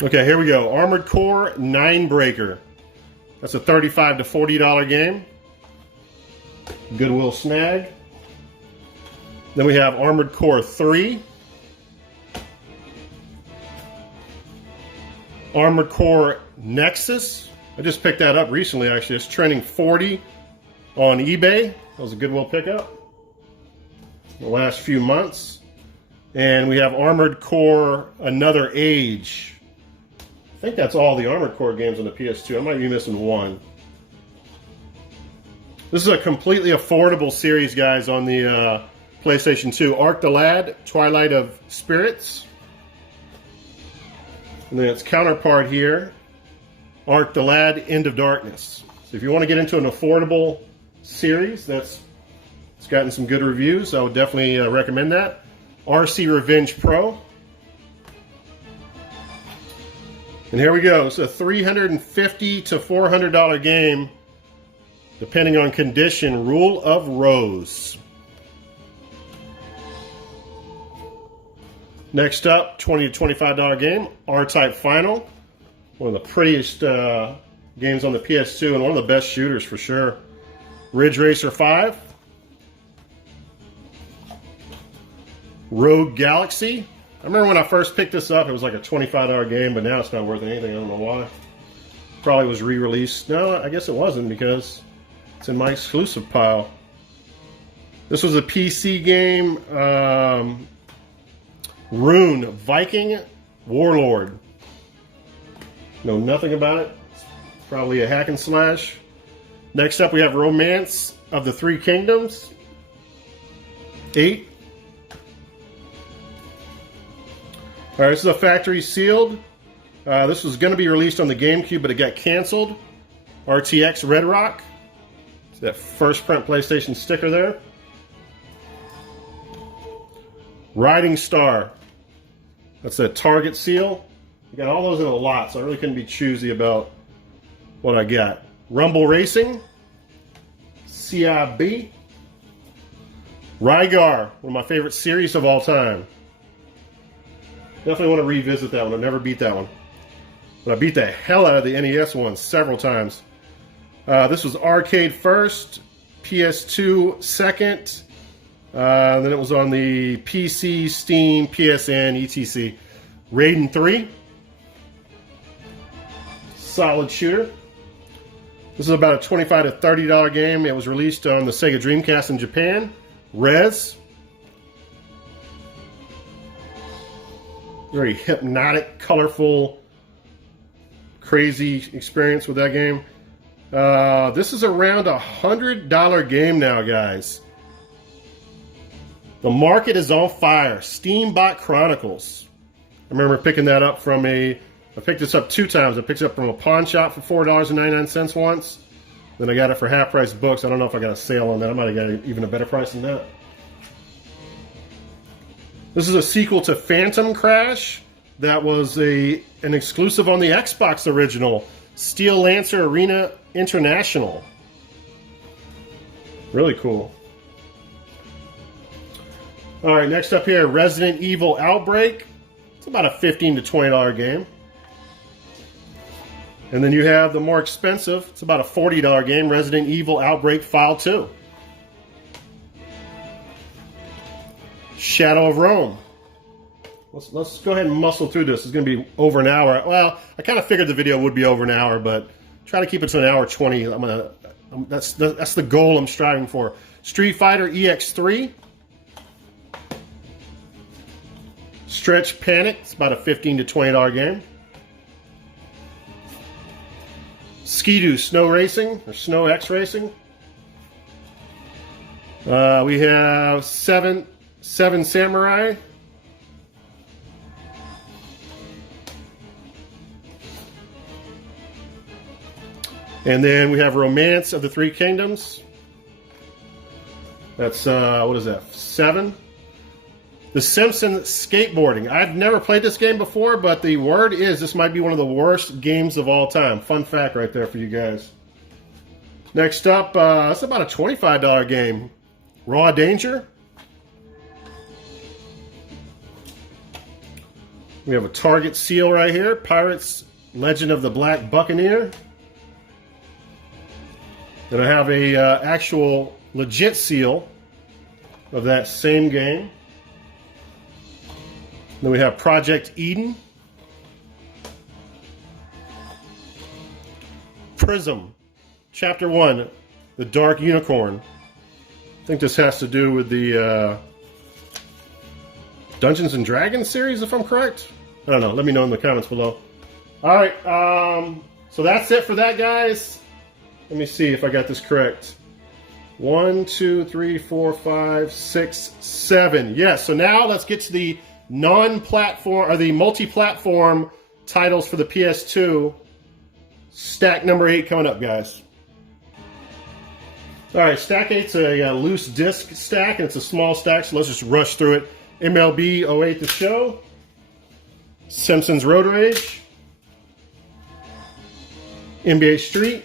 Okay, here we go. Armored Core 9 Breaker. That's a $35 to $40 game. Goodwill snag. Then we have Armored Core 3. Armored Core Nexus. I just picked that up recently, actually. It's trending 40 on eBay. That was a Goodwill pickup in the last few months. And we have Armored Core Another Age. I think that's all the Armored Core games on the PS2. I might be missing one. This is a completely affordable series, guys, on the PlayStation 2. Arc the Lad, Twilight of Spirits. And then its counterpart here, Arc the Lad, End of Darkness. So if you want to get into an affordable series it's gotten some good reviews, I would definitely recommend that. RC Revenge Pro. And here we go. It's a $350 to $400 game, depending on condition. Rule of Rose. Next up, $20 to $25 game, R-Type Final. One of the prettiest games on the PS2 and one of the best shooters for sure. Ridge Racer 5. Rogue Galaxy. I remember when I first picked this up, it was like a $25 game, but now it's not worth anything. I don't know why. Probably was re-released. No, I guess it wasn't because it's in my exclusive pile. This was a PC game. Rune Viking Warlord. Know nothing about it. It's probably a hack and slash. Next up, we have Romance of the Three Kingdoms. 8. All right, this is a factory sealed. This was going to be released on the GameCube, but it got canceled. RTX Red Rock. It's that first print PlayStation sticker there. Riding Star. That's a Target seal. You got all those in a lot, so I really couldn't be choosy about what I got. Rumble Racing. CIB. Rygar, one of my favorite series of all time. Definitely want to revisit that one. I've never beat that one. But I beat the hell out of the NES one several times. This was arcade first, PS2 second, then it was on the PC, Steam, PSN, etc. Raiden 3. Solid shooter. This is about a $25 to $30 game. It was released on the Sega Dreamcast in Japan. Rez. Very hypnotic, colorful, crazy experience with that game. This is around $100 game now, guys. The market is on fire. Steambot Chronicles. I remember picking that up from I picked this up 2 times. I picked it up from a pawn shop for $4.99 once. Then I got it for half price books. I don't know if I got a sale on that. I might have got even a better price than that. This is a sequel to Phantom Crash. That was an exclusive on the Xbox original. Steel Lancer Arena International. Really cool. All right, next up here, Resident Evil Outbreak. It's about a $15 to $20 game. And then you have the more expensive, it's about a $40 game, Resident Evil Outbreak File 2. Shadow of Rome. Let's go ahead and muscle through this. It's going to be over an hour. Well, I kind of figured the video would be over an hour, but try to keep it to an hour 20. That's the goal I'm striving for. Street Fighter EX3. Stretch Panic. It's about a $15 to $20 game. Ski-Doo Snow Racing, or Snow X Racing. We have Seven Samurai. And then we have Romance of the Three Kingdoms. That's, what is that, 7? The Simpsons Skateboarding. I've never played this game before, but the word is this might be one of the worst games of all time. Fun fact right there for you guys. Next up, it's about a $25 game. Raw Danger. We have a Target seal right here. Pirates Legend of the Black Buccaneer. Then I have a actual legit seal of that same game. Then we have Project Eden. Prism, Chapter 1, The Dark Unicorn. I think this has to do with the Dungeons and Dragons series, if I'm correct. I don't know. Let me know in the comments below. All right, so that's it for that, guys. Let me see if I got this correct. 1, 2, 3, 4, 5, 6, 7. Yes, so now let's get to the non-platform, or the multi-platform titles for the PS2. Stack number 8 coming up, guys. All right, stack 8's a loose disc stack, and it's a small stack, so let's just rush through it. MLB 08 The Show, Simpsons Road Rage, NBA Street,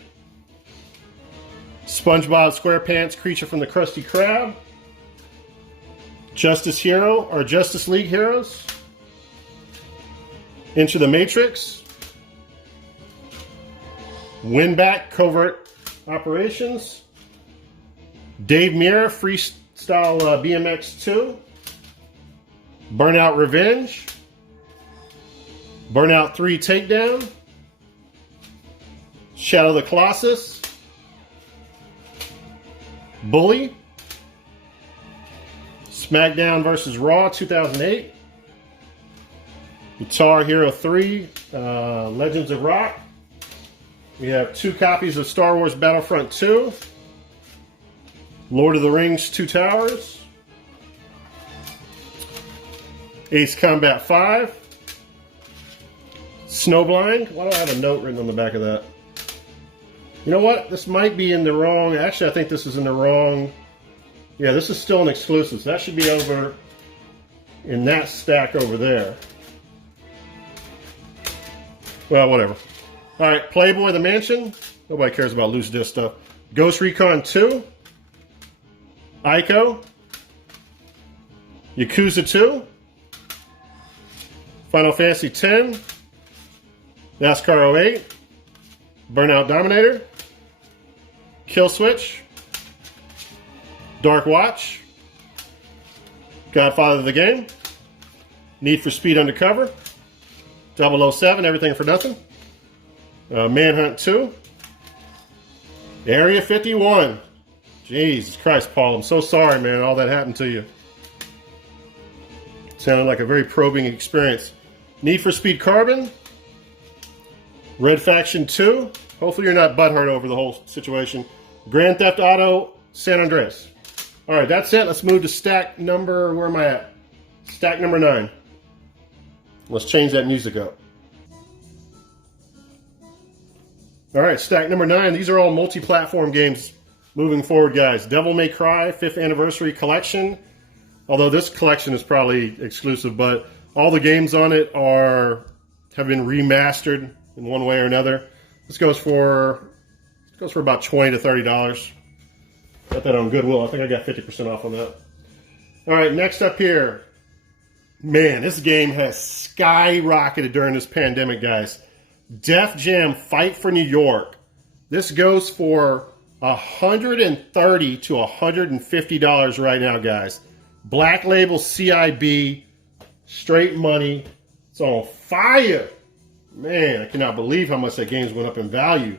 SpongeBob SquarePants Creature from the Krusty Krab, Justice Hero, or Justice League Heroes, Into the Matrix, Winback Covert Operations, Dave Mirra Freestyle BMX 2, Burnout Revenge, Burnout 3 Takedown, Shadow of the Colossus, Bully, Smackdown vs. Raw 2008, Guitar Hero 3, Legends of Rock. We have 2 copies of Star Wars Battlefront 2, Lord of the Rings 2 Towers, Ace Combat 5, Snowblind. Why do I have a note written on the back of that? You know what? This might be in the wrong... Actually, I think this is in the wrong... Yeah, this is still an exclusive. So that should be over in that stack over there. Well, whatever. All right, Playboy the Mansion. Nobody cares about loose disc stuff. Ghost Recon 2. Ico. Yakuza 2. Final Fantasy X. NASCAR 08. Burnout Dominator. Kill Switch. Dark Watch. Godfather the Game. Need for Speed Undercover. 007, Everything for Nothing. Manhunt 2. Area 51. Jesus Christ, Paul. I'm so sorry, man. All that happened to you. Sounded like a very probing experience. Need for Speed Carbon. Red Faction 2. Hopefully you're not butthurt over the whole situation. Grand Theft Auto San Andreas. All right, that's it. Let's move to stack number... Where am I at? Stack number 9. Let's change that music up. All right, stack number 9. These are all multi-platform games moving forward, guys. Devil May Cry 5th Anniversary Collection. Although this collection is probably exclusive, but all the games on it have been remastered in one way or another. This goes for about $20 to $30. Got that on Goodwill. I think I got 50% off on that. All right, next up here. Man, this game has skyrocketed during this pandemic, guys. Def Jam Fight for New York. This goes for $130 to $150 right now, guys. Black Label CIB, straight money. It's on fire. Man, I cannot believe how much that game's went up in value.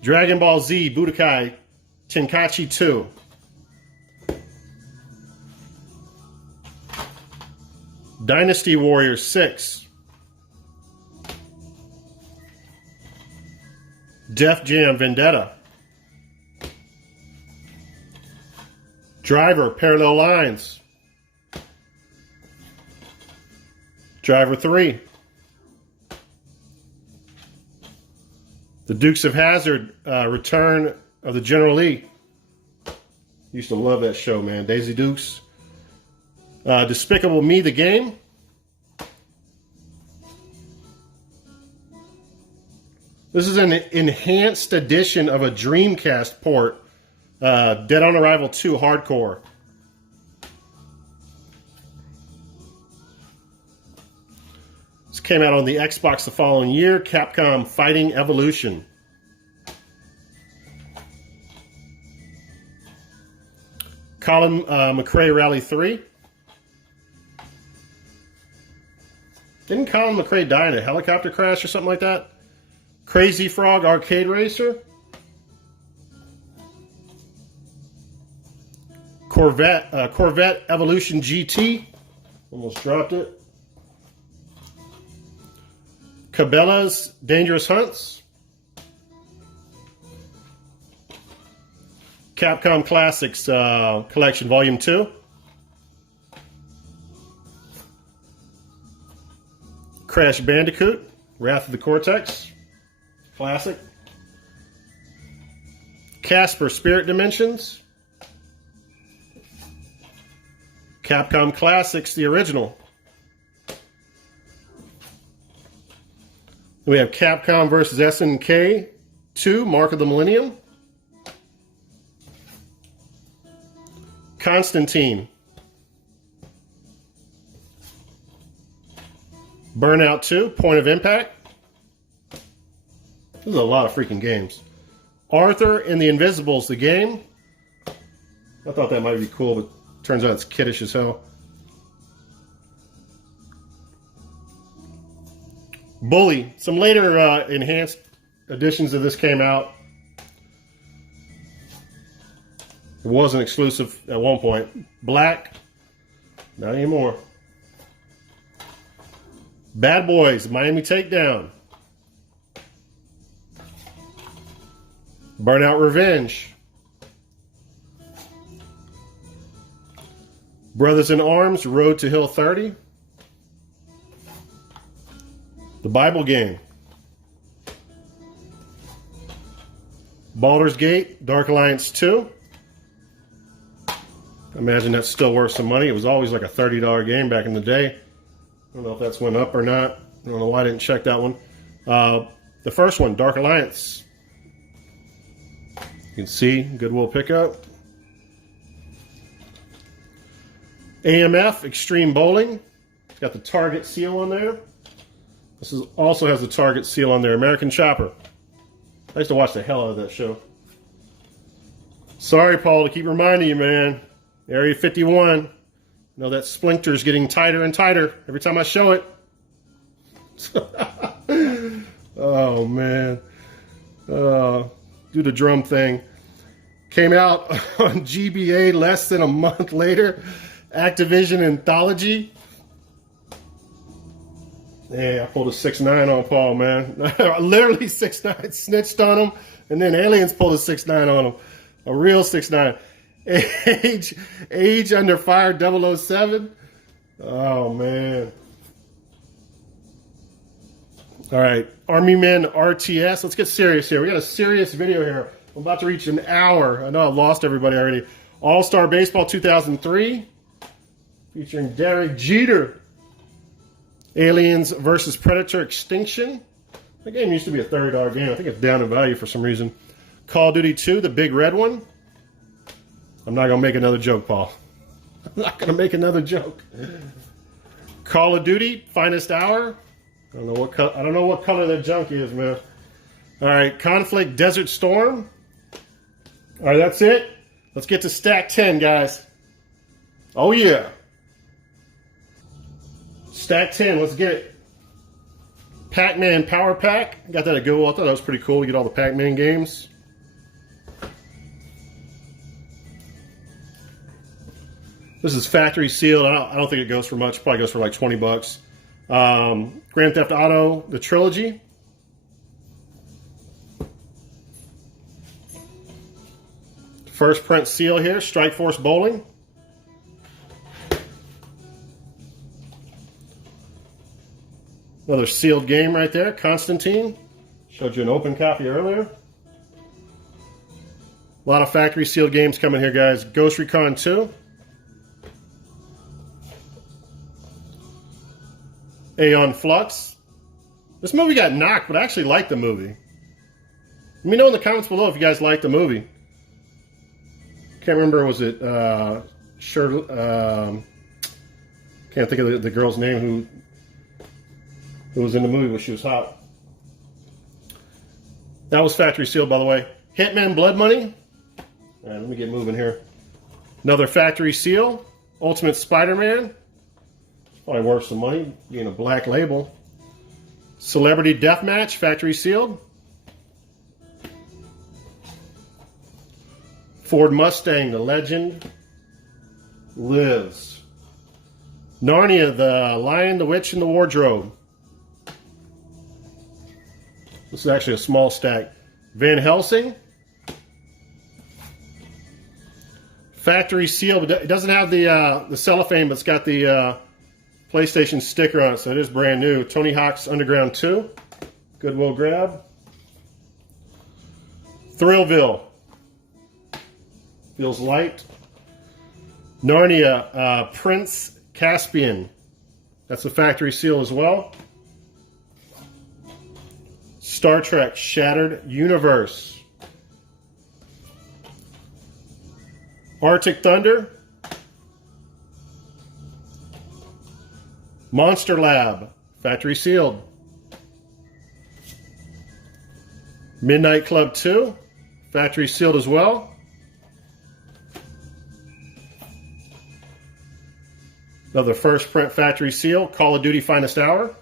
Dragon Ball Z Budokai Tenkaichi 2. Dynasty Warriors 6. Def Jam Vendetta. Driver Parallel Lines. Driver 3. The Dukes of Hazzard, Return of the General Lee. Used to love that show, man. Daisy Dukes. Despicable Me, the game. This is an enhanced edition of a Dreamcast port. Dead on Arrival 2 Hardcore. This came out on the Xbox the following year. Capcom Fighting Evolution. Colin McRae Rally 3. Didn't Colin McRae die in a helicopter crash or something like that? Crazy Frog Arcade Racer. Corvette Evolution GT. Almost dropped it. Cabela's Dangerous Hunts. Capcom Classics Collection Volume 2. Crash Bandicoot, Wrath of the Cortex. Classic. Casper Spirit Dimensions. Capcom Classics, the original. We have Capcom versus SNK 2, Mark of the Millennium. Constantine. Burnout 2, Point of Impact. This is a lot of freaking games. Arthur and the Invisibles, the game. I thought that might be cool, but turns out it's kiddish as hell. Bully. Some later enhanced editions of this came out. It wasn't exclusive at one point. Black. Not anymore. Bad Boys, Miami Takedown. Burnout Revenge. Brothers in Arms, Road to Hill 30. The Bible Game. Baldur's Gate, Dark Alliance 2. I imagine that's still worth some money. It was always like a $30 game back in the day. I don't know if that's went up or not. I don't know why I didn't check that one. The first one, Dark Alliance. You can see, Goodwill pickup. AMF, Extreme Bowling. It's got the Target seal on there. This also has the Target seal on there. American Chopper. I used to watch the hell out of that show. Sorry, Paul, to keep reminding you, man. Area 51. You know that splinter's getting tighter and tighter every time I show it. Oh, man. Do the drum thing. Came out on GBA less than a month later. Activision Anthology. Yeah, I pulled a 6'9" on Paul, man. Literally 6'9", snitched on him, and then Aliens pulled a 6'9" on him. A real 6'9". Age Under Fire 007. Oh, man. All right, Army Men RTS. Let's get serious here. We got a serious video here. I'm about to reach an hour. I know I've lost everybody already. All-Star Baseball 2003. Featuring Derek Jeter. Aliens versus Predator Extinction. That game used to be a $30 game. I think it's down in value for some reason. Call of Duty 2, the big red one. I'm not going to make another joke, Paul. I'm not going to make another joke. Call of Duty, Finest Hour. I don't know what color that junk is, man. All right, Conflict Desert Storm. All right, that's it. Let's get to stack 10, guys. Oh, yeah. Stack 10, let's get it. Pac-Man Power Pack. Got that at Goodwill. I thought that was pretty cool. You get all the Pac-Man games. This is factory sealed. I don't think it goes for much. Probably goes for like 20 bucks. Grand Theft Auto, the Trilogy. First print seal here, Strike Force Bowling. Another sealed game right there, Constantine. Showed you an open copy earlier. A lot of factory sealed games coming here, guys. Ghost Recon 2. Aeon Flux. This movie got knocked, but I actually liked the movie. Let me know in the comments below if you guys liked the movie. Can't remember, was it Shirley? Can't think of the girl's name who was in the movie when she was hot. That was factory sealed, by the way. Hitman Blood Money. All right, let me get moving here. Another factory seal, Ultimate Spider-Man. Probably worth some money, being a black label. Celebrity Deathmatch, factory sealed. Ford Mustang, The Legend Lives. Narnia, The Lion, the Witch, and the Wardrobe. This is actually a small stack. Van Helsing. Factory seal, but it doesn't have the cellophane, but it's got the PlayStation sticker on it, so it is brand new. Tony Hawk's Underground 2. Goodwill grab. Thrillville. Feels light. Narnia, Prince Caspian. That's a factory seal as well. Star Trek, Shattered Universe. Arctic Thunder. Monster Lab, factory sealed. Midnight Club 2, factory sealed as well. Another first print factory seal, Call of Duty Finest Hour.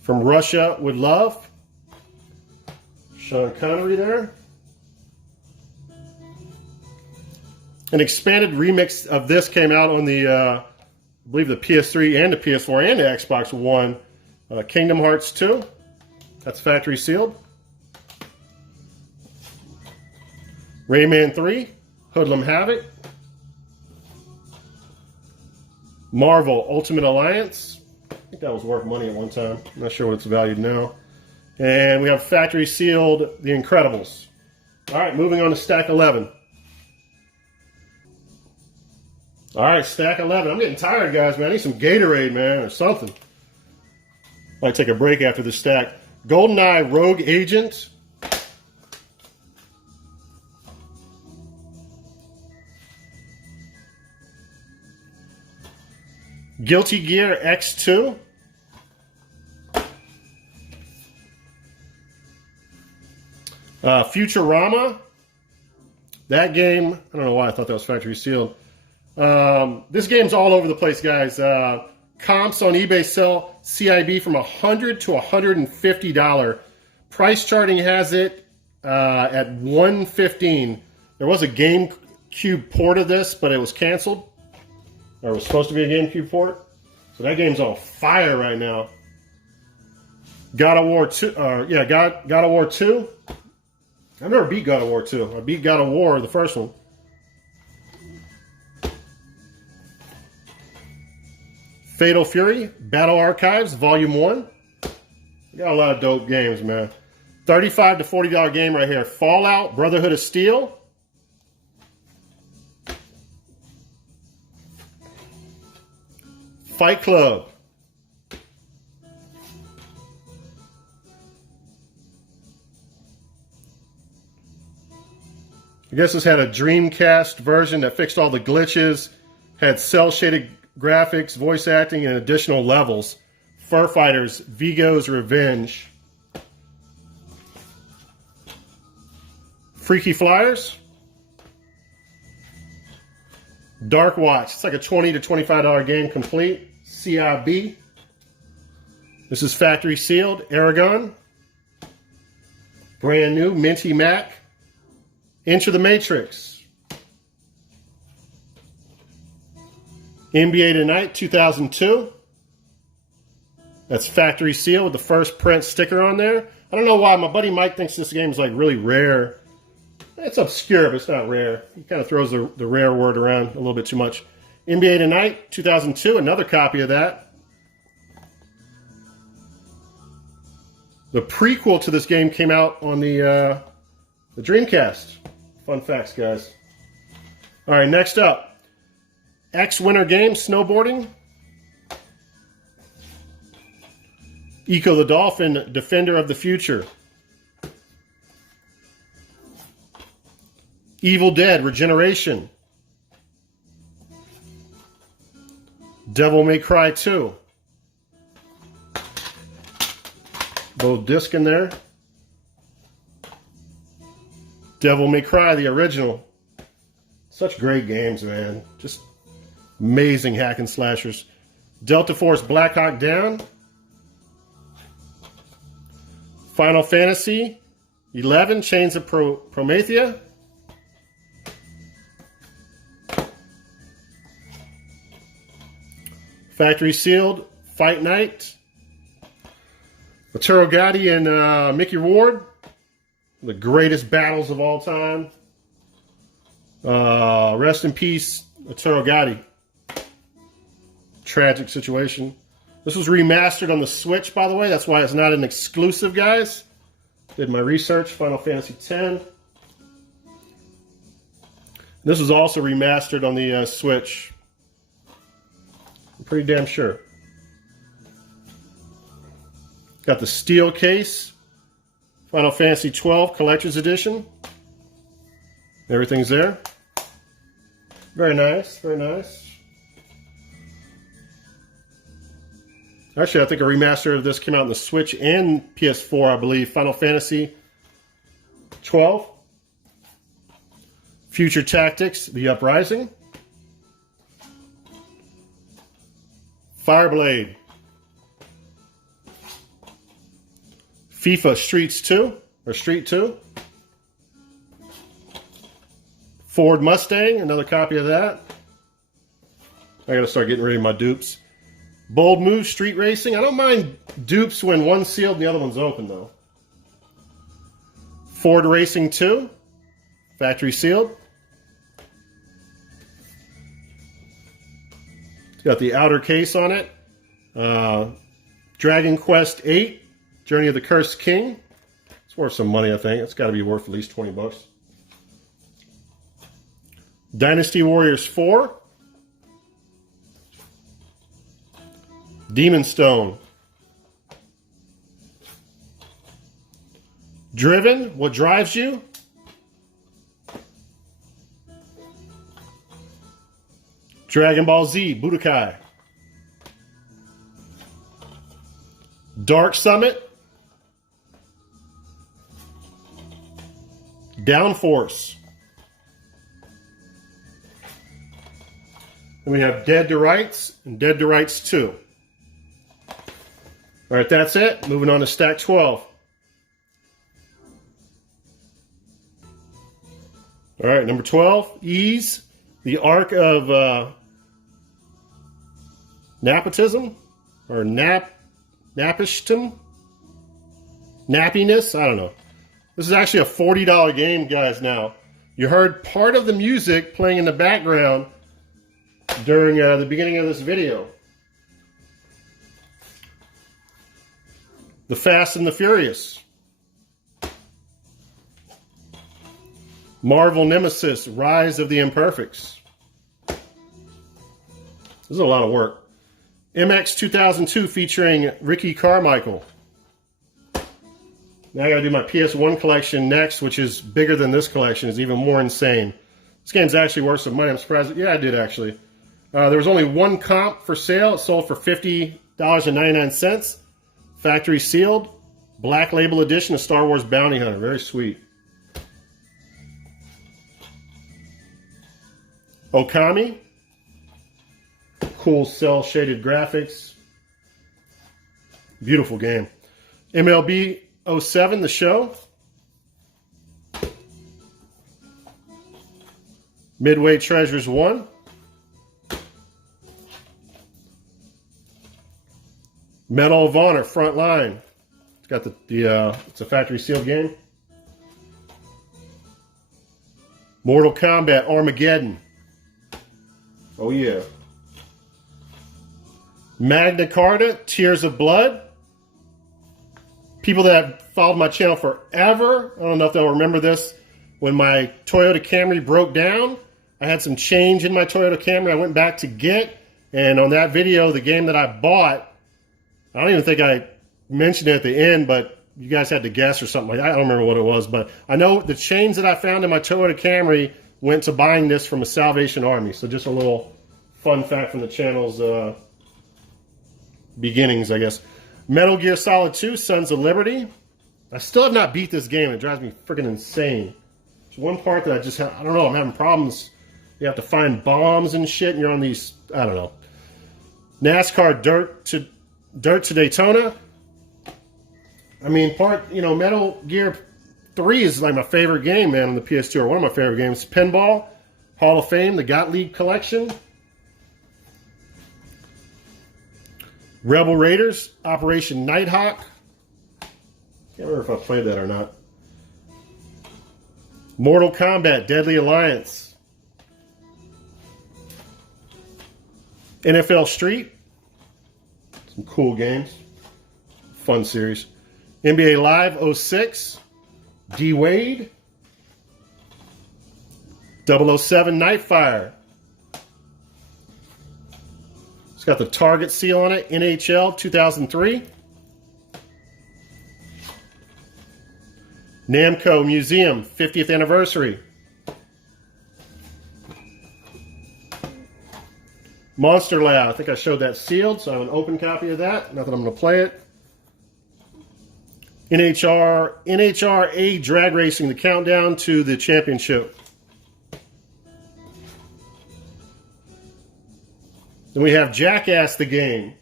From Russia with Love. Sean Connery there. An expanded remix of this came out on the, I believe the PS3 and the PS4 and the Xbox One. Kingdom Hearts 2. That's factory sealed. Rayman 3. Hoodlum Havoc. Marvel Ultimate Alliance. I think that was worth money at one time. I'm not sure what it's valued now. And we have factory sealed The Incredibles. All right, moving on to stack 11. All right, stack 11. I'm getting tired, guys, man. I need some Gatorade, man, or something. Might take a break after this stack. GoldenEye Rogue Agent. Guilty Gear X2. Futurama. That game, I don't know why I thought that was factory sealed. This game's all over the place, guys. Comps on eBay sell CIB from $100 to $150. Price charting has it at $115. There was a GameCube port of this, but it was canceled. Or it was supposed to be a GameCube port. So that game's on fire right now. God of War 2. God of War 2. I've never beat God of War 2. I beat God of War, the first one. Fatal Fury, Battle Archives, Volume 1. Got a lot of dope games, man. $35 to $40 game right here. Fallout, Brotherhood of Steel. Fight Club. I guess this had a Dreamcast version that fixed all the glitches, had cel-shaded graphics, voice acting, and additional levels. Fur Fighters, Vigo's Revenge. Freaky Flyers. Dark Watch. It's like a $20 to $25 game complete. CIB. This is factory sealed. Aragon. Brand new. Minty Mac. Enter the Matrix. NBA Tonight 2002. That's factory seal with the first print sticker on there. I don't know why. My buddy Mike thinks this game is like really rare. It's obscure, but it's not rare. He kind of throws the rare word around a little bit too much. NBA Tonight 2002. Another copy of that. The prequel to this game came out on the Dreamcast. Fun facts, guys. All right, next up. X-Winter Game, Snowboarding. Eco the Dolphin, Defender of the Future. Evil Dead, Regeneration. Devil May Cry 2. Little disc in there. Devil May Cry, the original. Such great games, man. Just amazing hack and slashers. Delta Force Black Hawk Down. Final Fantasy 11 Chains of Promethea. Factory Sealed Fight Night. Arturo Gatti and Mickey Ward. The greatest battles of all time. Rest in peace, Arturo Gatti. Tragic situation. This was remastered on the Switch, by the way. That's why it's not an exclusive, guys. Did my research. Final Fantasy X. This was also remastered on the Switch. I'm pretty damn sure. Got the steel case. Final Fantasy XII Collector's Edition. Everything's there. Very nice, very nice. Actually, I think a remaster of this came out on the Switch and PS4, I believe. Final Fantasy XII. Future Tactics, The Uprising. Fireblade. FIFA Street 2. Ford Mustang, another copy of that. I gotta start getting rid of my dupes. Bold Move Street Racing. I don't mind dupes when one's sealed and the other one's open, though. Ford Racing 2. Factory sealed. It's got the outer case on it. Dragon Quest 8. Journey of the Cursed King. It's worth some money, I think. It's got to be worth at least 20 bucks. Dynasty Warriors 4. Demon Stone. Driven, What Drives You? Dragon Ball Z, Budokai. Dark Summit. Downforce. Then we have Dead to Rights and Dead to Rights 2. All right, that's it. Moving on to Stack 12. All right, number 12, Ease, the Arc of Nepotism, or Napishdom? Nappiness? I don't know. This is actually a $40 game, guys, now. You heard part of the music playing in the background during the beginning of this video. The Fast and the Furious. Marvel Nemesis, Rise of the Imperfects. This is a lot of work. MX 2002 featuring Ricky Carmichael. Now I gotta do my PS1 collection next, which is bigger than this collection. It's even more insane. This game's actually worth some money. I'm surprised. Yeah, I did actually. There was only one comp for sale. It sold for $50.99. Factory sealed. Black Label edition of Star Wars Bounty Hunter. Very sweet. Okami. Cool cell shaded graphics. Beautiful game. MLB 07, the show. Midway Treasures 1. Medal of Honor Frontline. It's got it's a factory sealed game. Mortal Kombat Armageddon. Oh yeah. Magna Carta Tears of Blood. People that have followed my channel forever, I don't know if they'll remember this. When my Toyota Camry broke down, I had some change in my Toyota Camry I went back to get. And on that video, the game that I bought, I don't even think I mentioned it at the end, but you guys had to guess or something like that. I don't remember what it was, but I know the chains that I found in my Toyota Camry went to buying this from a Salvation Army. So just a little fun fact from the channel's beginnings, I guess. Metal Gear Solid 2, Sons of Liberty. I still have not beat this game. It drives me freaking insane. It's one part that I don't know, I'm having problems You have to find bombs and shit, and you're on these, I don't know, NASCAR dirt to Daytona. I mean, Metal Gear 3 is like my favorite game, man, on the PS2, or one of my favorite games. Pinball, Hall of Fame, the Gottlieb Collection. Rebel Raiders, Operation Nighthawk. Can't remember if I played that or not. Mortal Kombat, Deadly Alliance. NFL Street. Some cool games. Fun series. NBA Live 06. D-Wade. 007 Nightfire. It's got the Target seal on it. NHL 2003. Namco Museum 50th anniversary. Monster Lab. I think I showed that sealed, so I have an open copy of that. Not that I'm going to play it. NHRA Drag Racing, the countdown to the championship. Then we have Jackass the game.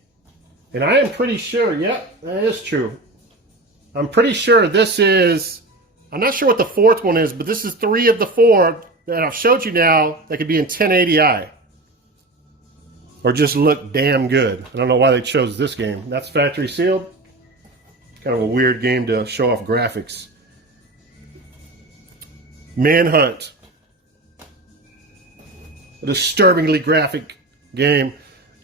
And I am pretty sure, yep, that is true. I'm pretty sure this is, I'm not sure what the fourth one is, but this is 3 of the 4 that I've showed you now that could be in 1080i. Or just look damn good. I don't know why they chose this game. That's factory sealed. Kind of a weird game to show off graphics. Manhunt. A disturbingly graphic game.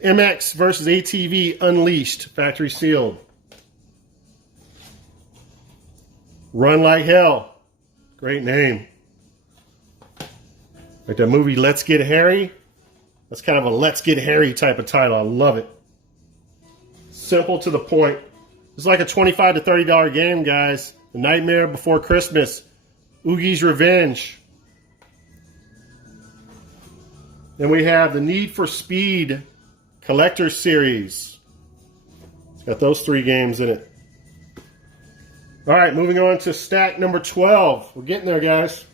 MX versus ATV Unleashed, factory sealed. Run Like Hell, great name. Like that movie Let's Get Harry. That's kind of a Let's Get Harry type of title. I love it. Simple to the point. It's like a $25 to $30 game, guys. The Nightmare Before Christmas. Oogie's Revenge. Then we have the Need for Speed Collector Series. It's got those 3 games in it. All right, moving on to stack number 12. We're getting there, guys.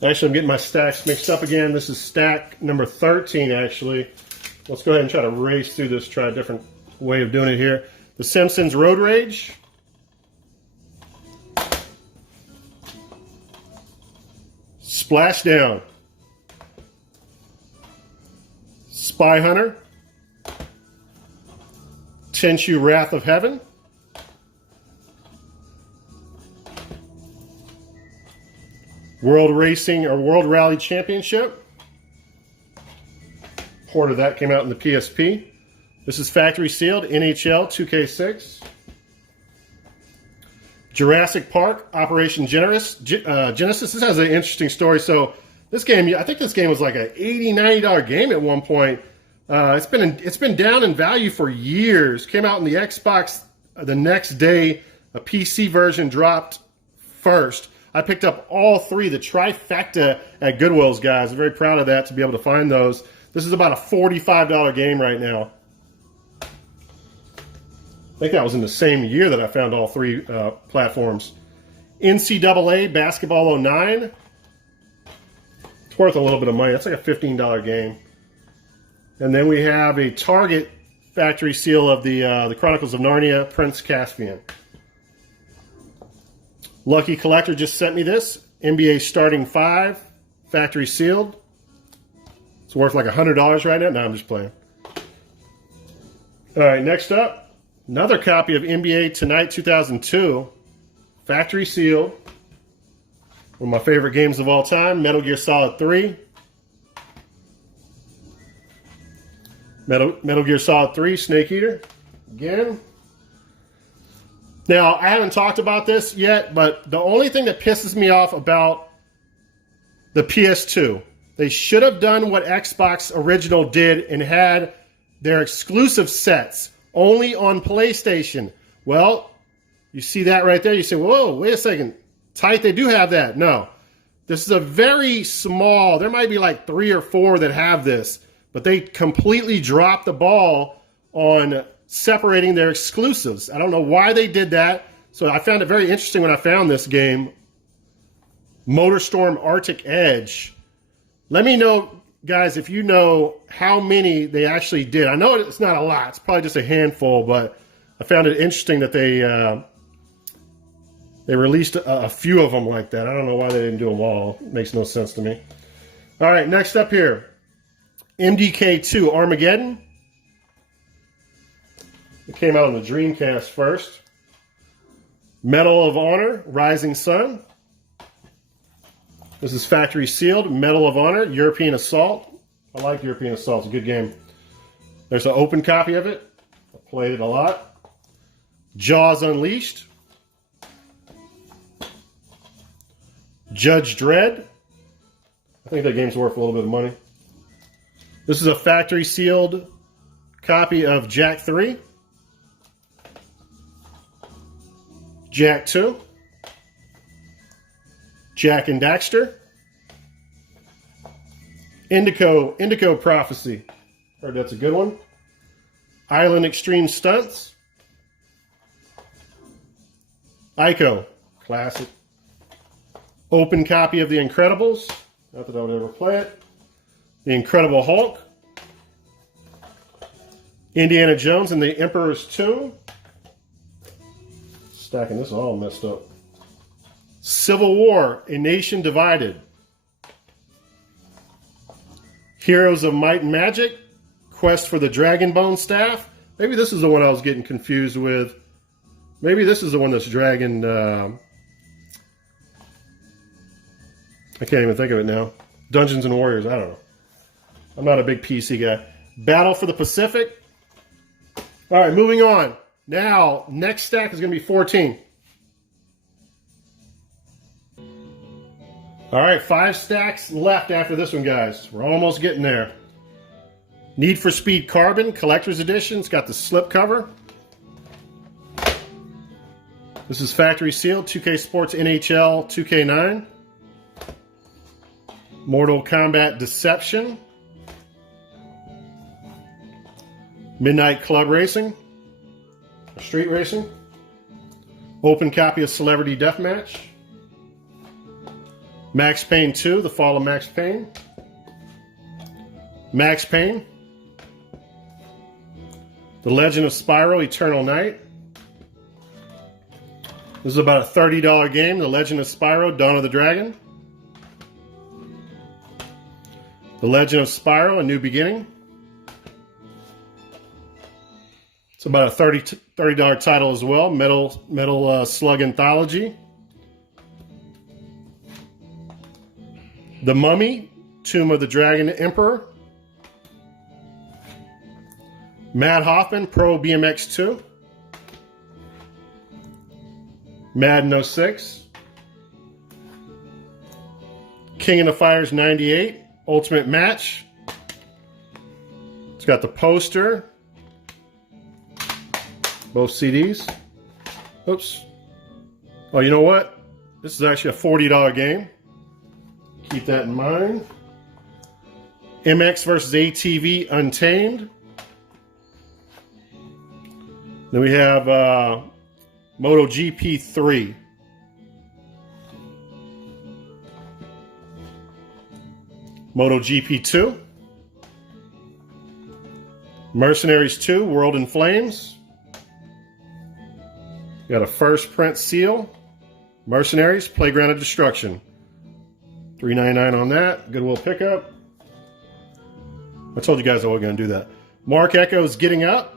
Actually, I'm getting my stacks mixed up again. This is stack number 13, actually. Let's go ahead and try to race through this, try a different way of doing it here. The Simpsons Road Rage. Splashdown. Spy Hunter. Tenchu Wrath of Heaven. World Racing or World Rally Championship. Port of that came out in the PSP. This is factory sealed, NHL 2K6. Jurassic Park, Operation Genesis. This has an interesting story. So this game, I think this game was like an $80, $90 game at one point. It's been down in value for years. Came out in the Xbox the next day. A PC version dropped first. I picked up all 3, the trifecta at Goodwill's, guys. I'm very proud of that, to be able to find those. This is about a $45 game right now. I think that was in the same year that I found all 3 platforms. NCAA Basketball 09. It's worth a little bit of money. That's like a $15 game. And then we have a Target factory seal of the Chronicles of Narnia, Prince Caspian. Lucky Collector just sent me this. NBA Starting 5, factory sealed. It's worth like $100 right now. No, I'm just playing. All right, next up, another copy of NBA Tonight 2002, factory sealed. One of my favorite games of all time, Metal Gear Solid 3. Metal Gear Solid 3, Snake Eater, again. Now, I haven't talked about this yet, but the only thing that pisses me off about the PS2, they should have done what Xbox Original did and had their exclusive sets only on PlayStation. Well, you see that right there. You say, whoa, wait a second. Tight, they do have that. No. This is a very small, there might be like 3 or 4 that have this, but they completely dropped the ball on separating their exclusives. I don't know why they did that. So I found it very interesting when I found this game. Motorstorm Arctic Edge. Let me know, guys, if you know how many they actually did. I know it's not a lot. It's probably just a handful, but I found it interesting that they released a few of them like that. I don't know why they didn't do them all. It makes no sense to me. All right, next up here, MDK2 Armageddon. It came out on the Dreamcast first. Medal of Honor, Rising Sun. This is factory sealed. Medal of Honor, European Assault. I like European Assault. It's a good game. There's an open copy of it. I played it a lot. Jaws Unleashed. Judge Dredd. I think that game's worth a little bit of money. This is a factory sealed copy of Jak 3. Jak 2. Jak and Daxter. Indigo Prophecy. Heard that's a good one. Island Extreme Stunts. Ico. Classic. Open copy of The Incredibles. Not that I would ever play it. The Incredible Hulk. Indiana Jones and the Emperor's Tomb. Stacking this all messed up. Civil War, A Nation Divided. Heroes of Might and Magic. Quest for the Dragonbone Staff. Maybe this is the one I was getting confused with. Maybe this is the one that's dragging... I can't even think of it now. Dungeons and Warriors, I don't know. I'm not a big PC guy. Battle for the Pacific. All right, moving on. Now, next stack is going to be 14. All right, 5 stacks left after this one, guys. We're almost getting there. Need for Speed Carbon Collector's Edition. It's got the slip cover. This is factory sealed. 2K Sports NHL 2K9. Mortal Kombat Deception. Midnight Club Racing. Street Racing. Open copy of Celebrity Deathmatch. Max Payne 2, The Fall of Max Payne. Max Payne. The Legend of Spyro, Eternal Night. This is about a $30 game, The Legend of Spyro, Dawn of the Dragon. The Legend of Spyro, A New Beginning. It's about a $30 title as well, Metal Slug Anthology. The Mummy, Tomb of the Dragon Emperor. Matt Hoffman, Pro BMX 2. Madden 06. King of the Fighters 98, Ultimate Match. It's got the poster. Both CDs. Oops. Oh, you know what? This is actually a $40 game. Keep that in mind. MX versus ATV Untamed. Then we have MotoGP 3. MotoGP 2. Mercenaries 2, World in Flames. Got a first print seal. Mercenaries, Playground of Destruction. $3.99 on that. Goodwill pickup. I told you guys I wasn't going to do that. Mark Echo's Getting Up.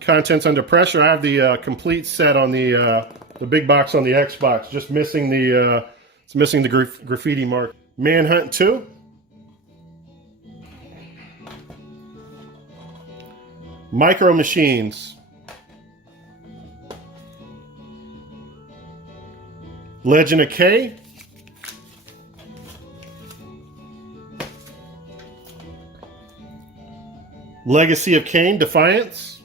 Contents Under Pressure. I have the complete set on the big box on the Xbox. Just missing the it's missing the graffiti mark. Manhunt 2. Micro Machines. Legend of K. Legacy of Kain, Defiance.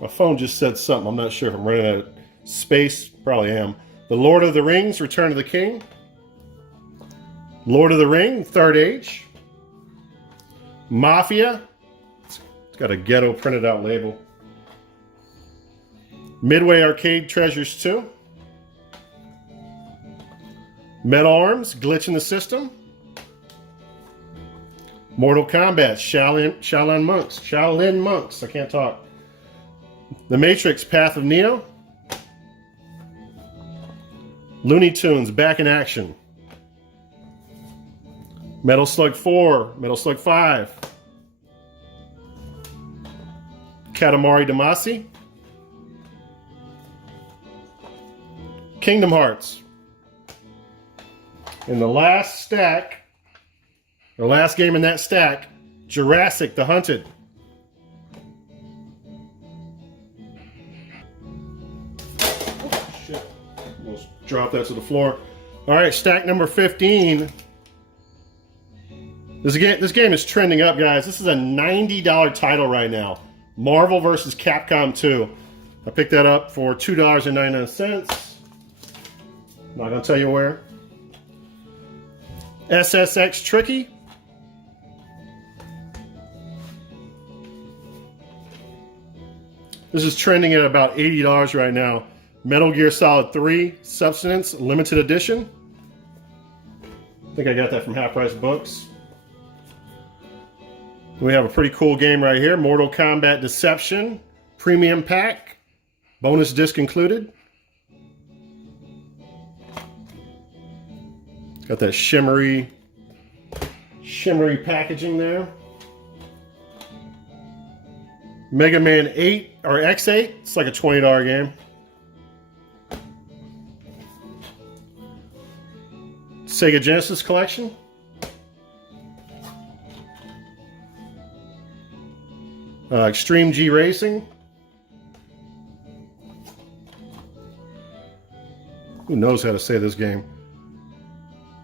My phone just said something. I'm not sure if I'm running out of space. Probably am. The Lord of the Rings, Return of the King. Lord of the Ring, Third Age. Mafia. It's got a ghetto printed out label. Midway Arcade Treasures 2. Metal Arms, Glitch in the System. Mortal Kombat, Shaolin Monks, I can't talk. The Matrix, Path of Neo. Looney Tunes, Back in Action. Metal Slug 4, Metal Slug 5. Katamari Damacy. Kingdom Hearts. In the last stack, the last game in that stack, Jurassic the Hunted. Oh, shit. Almost dropped that to the floor. All right, stack number 15. This game is trending up, guys. This is a $90 title right now. Marvel vs. Capcom 2. I picked that up for $2.99. Not gonna tell you where. SSX Tricky. This is trending at about $80 right now. Metal Gear Solid 3 Substance Limited Edition. I think I got that from Half Price Books. We have a pretty cool game right here. Mortal Kombat Deception Premium Pack. Bonus disc included. Got that shimmery packaging there. Mega Man 8 or X8. It's like a $20 game. Sega Genesis Collection. Extreme G Racing. Who knows how to say this game?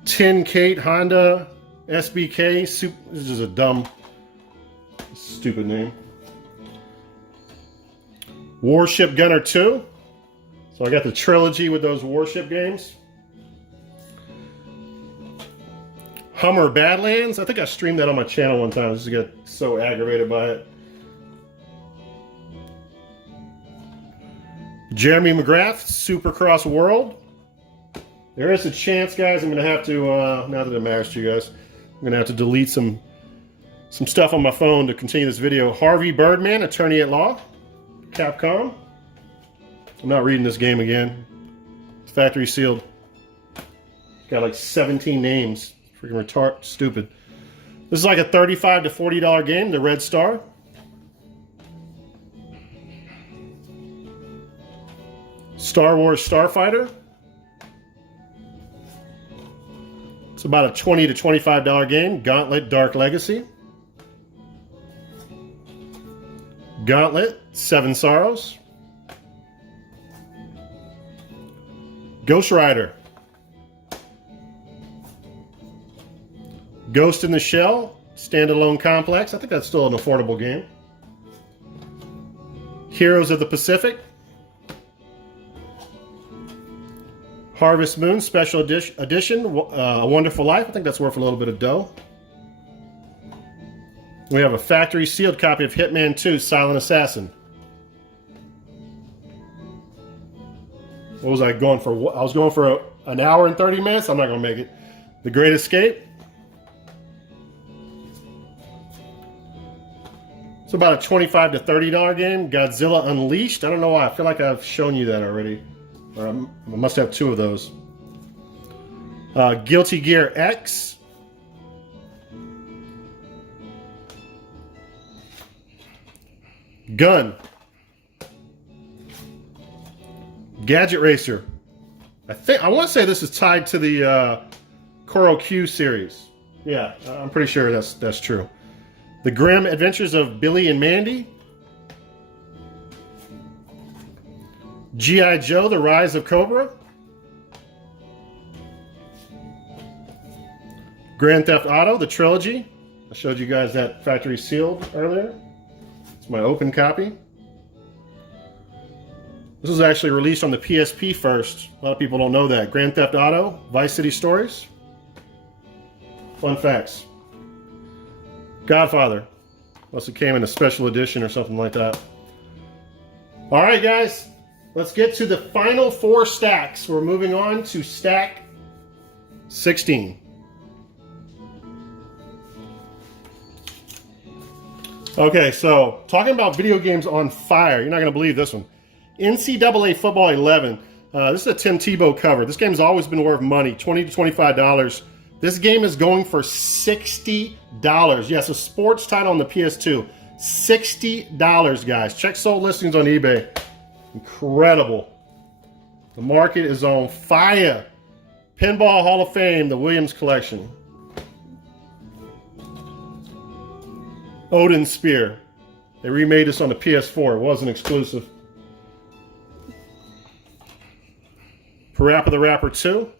Tin Kate Honda SBK. This is a dumb, stupid name. Warship Gunner 2. So I got the trilogy with those Warship games. Hummer Badlands. I think I streamed that on my channel one time. I just got so aggravated by it. Jeremy McGrath, Supercross World. There is a chance, guys, I'm going to have to, now that it matters to you guys, I'm going to have to delete some stuff on my phone to continue this video. Harvey Birdman, Attorney at Law, Capcom. I'm not reading this game again. It's factory sealed. Got like 17 names. Freaking retard, stupid. This is like a $35 to $40 game, the Red Star. Star Wars Starfighter. It's about a $20 to $25 game. Gauntlet Dark Legacy. Gauntlet Seven Sorrows. Ghost Rider. Ghost in the Shell Standalone Complex. I think that's still an affordable game. Heroes of the Pacific. Harvest Moon Special Edition, A Wonderful Life. I think that's worth a little bit of dough. We have a factory sealed copy of Hitman 2 Silent Assassin. What was I going for? I was going for an hour and 30 minutes. I'm not going to make it. The Great Escape. It's about a $25 to $30 game. Godzilla Unleashed. I don't know why. I feel like I've shown you that already. Or I must have two of those. Guilty Gear X. Gun. Gadget Racer. I want to say this is tied to the Coral Q series. Yeah, I'm pretty sure that's true. The Grim Adventures of Billy and Mandy. G.I. Joe, The Rise of Cobra. Grand Theft Auto, the trilogy. I showed you guys that factory sealed earlier. It's my open copy. This was actually released on the PSP first. A lot of people don't know that. Grand Theft Auto, Vice City Stories. Fun facts. Godfather. Unless it came in a special edition or something like that. Alright guys, let's get to the final four stacks. We're moving on to stack 16. Okay, so talking about video games on fire. You're not going to believe this one. Ncaa Football 11. This is a Tim Tebow cover. This game's always been worth money, $20 to $25. This game is going for $60. Yes, a sports title on the PS2. $60, guys. Check sold listings on eBay. Incredible. The market is on fire. Pinball Hall of Fame, the Williams collection. Odin Spear. They remade this on the PS4. It wasn't exclusive. Parappa the Rapper 2.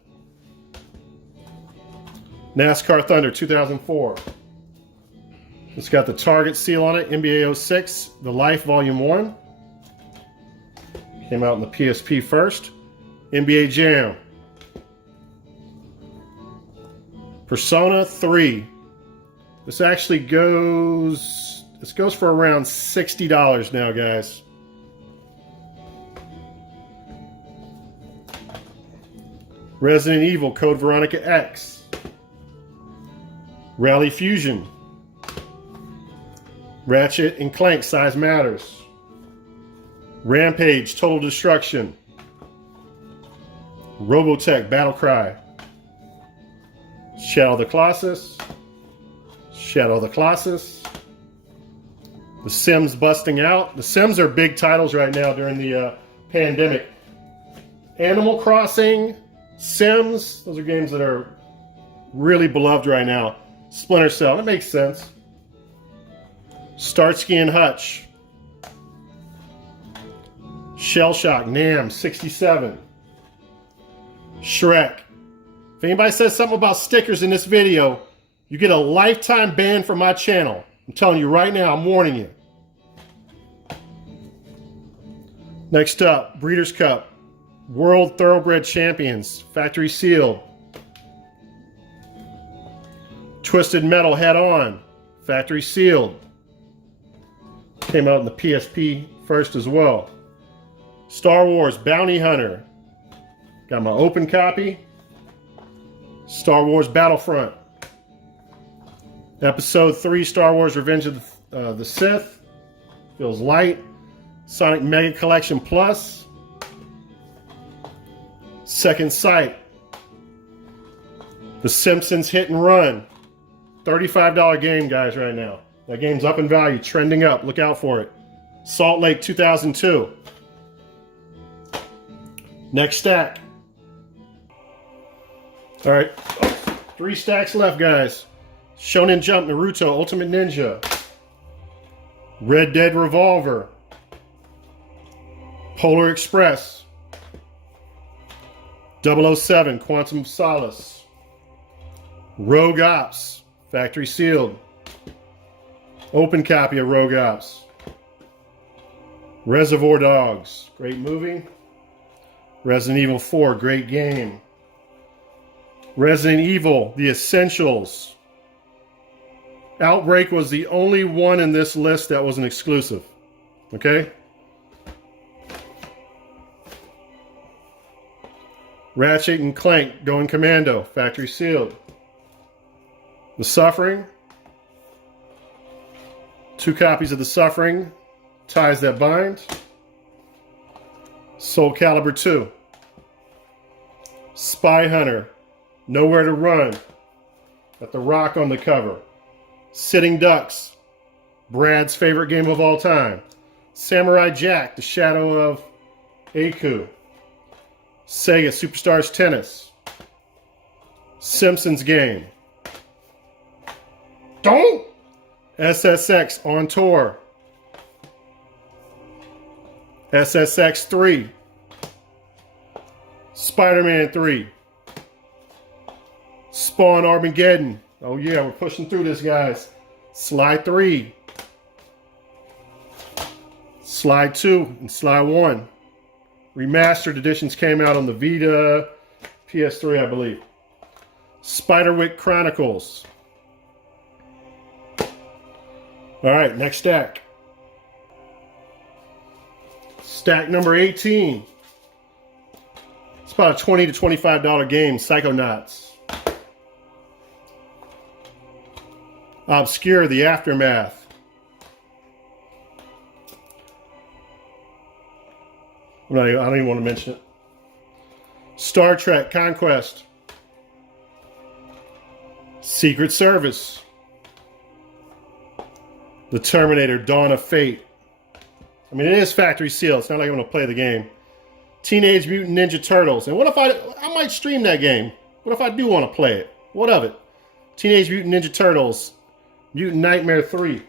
NASCAR Thunder 2004. It's got the Target seal on it. NBA 06. The Life Volume 1. Came out in the PSP first. NBA Jam. Persona 3. This actually goes for around $60 now, guys. Resident Evil Code Veronica X. Rally Fusion. Ratchet and Clank Size Matters. Rampage Total Destruction. Robotech Battlecry. Shadow of the Colossus. Shadow of the Colossus. The Sims Busting Out. The Sims are big titles right now during the pandemic. Animal Crossing, Sims, those are games that are really beloved right now. Splinter Cell, that makes sense. Starsky and Hutch. Shell Shock, NAM, 67. Shrek. If anybody says something about stickers in this video, you get a lifetime ban from my channel. I'm telling you right now, I'm warning you. Next up, Breeders' Cup. World Thoroughbred Champions. Factory Sealed. Twisted Metal Head On. Factory Sealed. Came out in the PSP first as well. Star Wars Bounty Hunter. Got my open copy. Star Wars Battlefront. Episode 3 Star Wars Revenge of the Sith. Feels light. Sonic Mega Collection Plus. Second Sight. The Simpsons Hit and Run. $35 game, guys, right now. That game's up in value, trending up. Look out for it. Salt Lake 2002. Next stack. All right, 3 stacks left, guys. Shonen Jump Naruto Ultimate Ninja. Red Dead Revolver. Polar Express. 007 Quantum of Solace. Rogue Ops Factory Sealed. Open copy of Rogue Ops. Reservoir Dogs, great movie. Resident Evil 4, great game. Resident Evil, The Essentials. Outbreak was the only one in this list that was an exclusive. Okay? Ratchet and Clank, Going Commando, Factory Sealed. The Suffering. 2 copies of The Suffering, Ties That Bind. Soul Calibur 2. Spy Hunter, Nowhere to Run. Got The Rock on the cover. Sitting Ducks, Brad's favorite game of all time. Samurai Jack, The Shadow of Aku. Sega Superstars Tennis. Simpsons Game. Don't! SSX On Tour. SSX 3. Spider-Man 3. Spawn Armageddon. Oh yeah, we're pushing through this, guys. Sly 3. Sly 2 and Sly 1. Remastered editions came out on the Vita, PS3, I believe. Spiderwick Chronicles. All right, next stack. Stack number 18. It's about a $20 to $25 game, Psychonauts. Obscure, The Aftermath. I don't even want to mention it. Star Trek Conquest. Secret Service. The Terminator Dawn of Fate. I mean, it is factory sealed. It's not like I'm going to play the game. Teenage Mutant Ninja Turtles. And what if I might stream that game? What if I do want to play it? What of it? Teenage Mutant Ninja Turtles. Mutant Nightmare 3.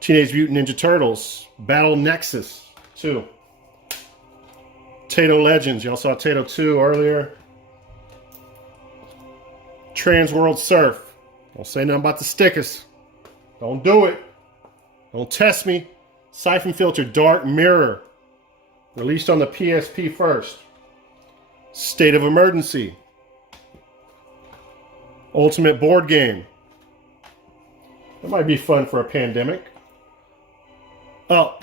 Teenage Mutant Ninja Turtles. Battle Nexus 2. Tato Legends. Y'all saw Tato 2 earlier. Trans World Surf. Don't say nothing about the stickers. Don't do it. Don't test me. Siphon Filter Dark Mirror. Released on the PSP first. State of Emergency. Ultimate Board Game. That might be fun for a pandemic. Oh.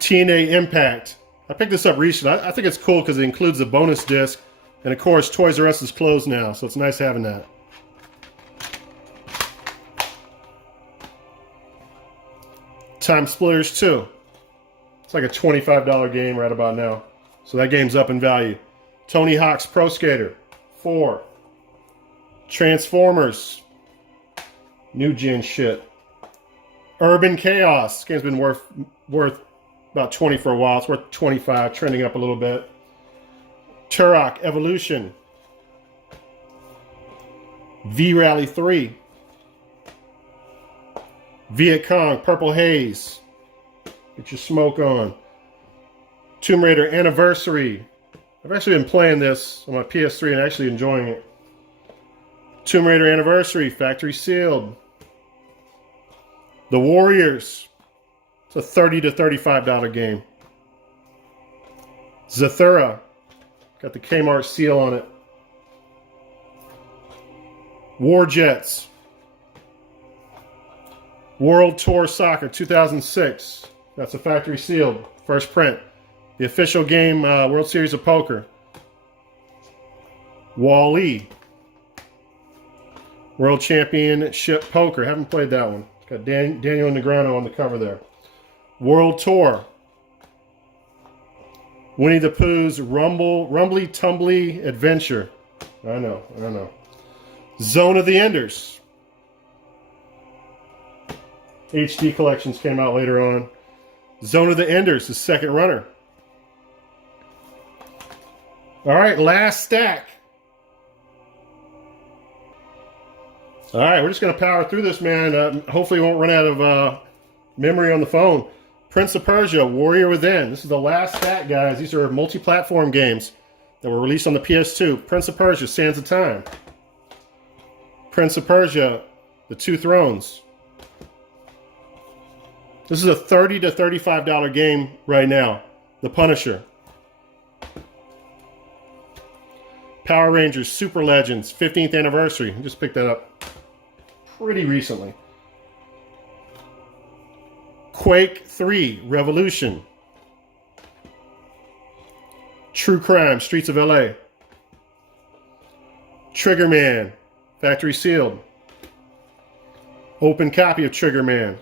TNA Impact. I picked this up recently. I think it's cool because it includes a bonus disc. And of course, Toys R Us is closed now, so it's nice having that. Time Splitters 2. It's like a $25 game right about now. So that game's up in value. Tony Hawk's Pro Skater 4. Transformers. New gen shit. Urban Chaos. This game's been worth about 20 for a while. It's worth 25, trending up a little bit. Turok Evolution. V-Rally 3. Viet Cong Purple Haze. Get your smoke on. Tomb Raider Anniversary. I've actually been playing this on my PS3 and actually enjoying it. Tomb Raider Anniversary, factory sealed. The Warriors. It's a $30 to $35 game. Zathura. Got the Kmart seal on it. War Jets. World Tour Soccer 2006. That's a factory sealed. First print. The official game, World Series of Poker. Wall-E. World Championship Poker. Haven't played that one. It's got Daniel Negreanu on the cover there. World Tour. Winnie the Pooh's Rumbly Tumbly Adventure. I know. Zone of the Enders. HD collections came out later on. Zone of the Enders, the second runner. All right, last stack. All right, we're just going to power through this, man. Hopefully we won't run out of memory on the phone. Prince of Persia, Warrior Within. This is the last stack, guys. These are multi-platform games that were released on the PS2. Prince of Persia, Sands of Time. Prince of Persia, The Two Thrones. This is a $30 to $35 game right now. The Punisher. Power Rangers Super Legends 15th anniversary. I just picked that up pretty recently. Quake 3 Revolution. True Crime Streets of LA. Triggerman Factory Sealed. Open copy of Triggerman.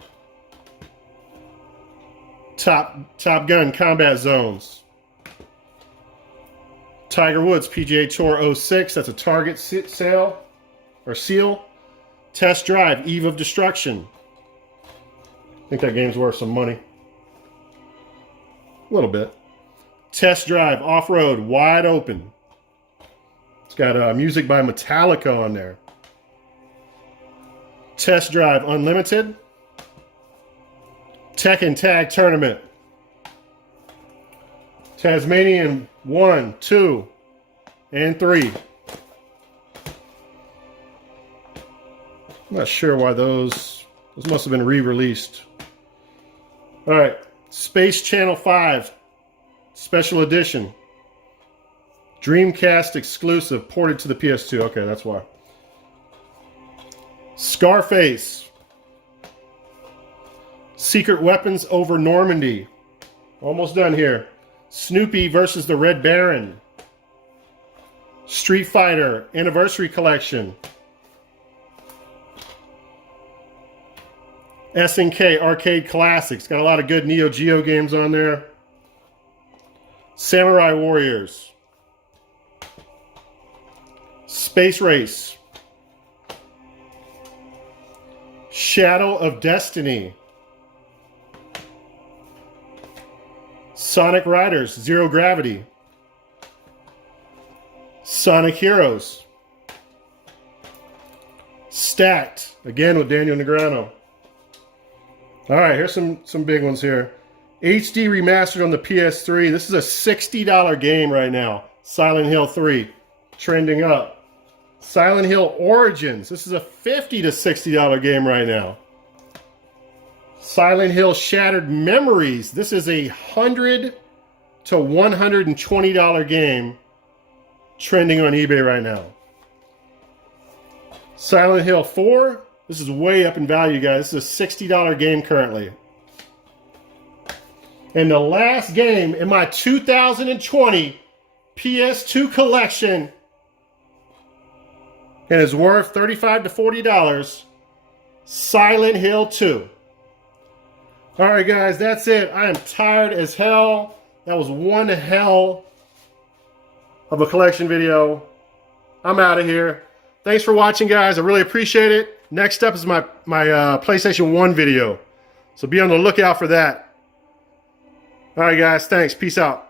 Top Gun Combat Zones. Tiger Woods PGA Tour 06. That's a Target sale or seal. Test Drive Eve of Destruction. I think that game's worth some money. A little bit. Test Drive Off-Road Wide Open. It's got music by Metallica on there. Test Drive Unlimited. Tekken Tag Tournament. Tasmanian 1, 2, and 3. I'm not sure why those must have been re-released. All right, Space Channel 5 Special Edition. Dreamcast exclusive, ported to the PS2. Okay, that's why. Scarface. Secret Weapons over Normandy. Almost done here. Snoopy versus the Red Baron. Street Fighter Anniversary Collection. Ncaa Arcade Classics. Got a lot of good Neo Geo games on there. Samurai Warriors. Space Race. Shadow of Destiny. Sonic Riders Zero Gravity. Sonic Heroes. Stacked, again with Daniel Negreanu. All right, here's some big ones here. HD Remastered on the PS3. This is a $60 game right now. Silent Hill 3, trending up. Silent Hill Origins. This is a $50 to $60 game right now. Silent Hill Shattered Memories. This is a $100 to $120 game, trending on eBay right now. Silent Hill 4. This is way up in value, guys. This is a $60 game currently. And the last game in my 2020 PS2 collection, and is worth $35 to $40, Silent Hill 2. All right, guys, that's it. I am tired as hell. That was one hell of a collection video. I'm out of here. Thanks for watching, guys. I really appreciate it. Next up is my PlayStation 1 video. So be on the lookout for that. All right, guys. Thanks. Peace out.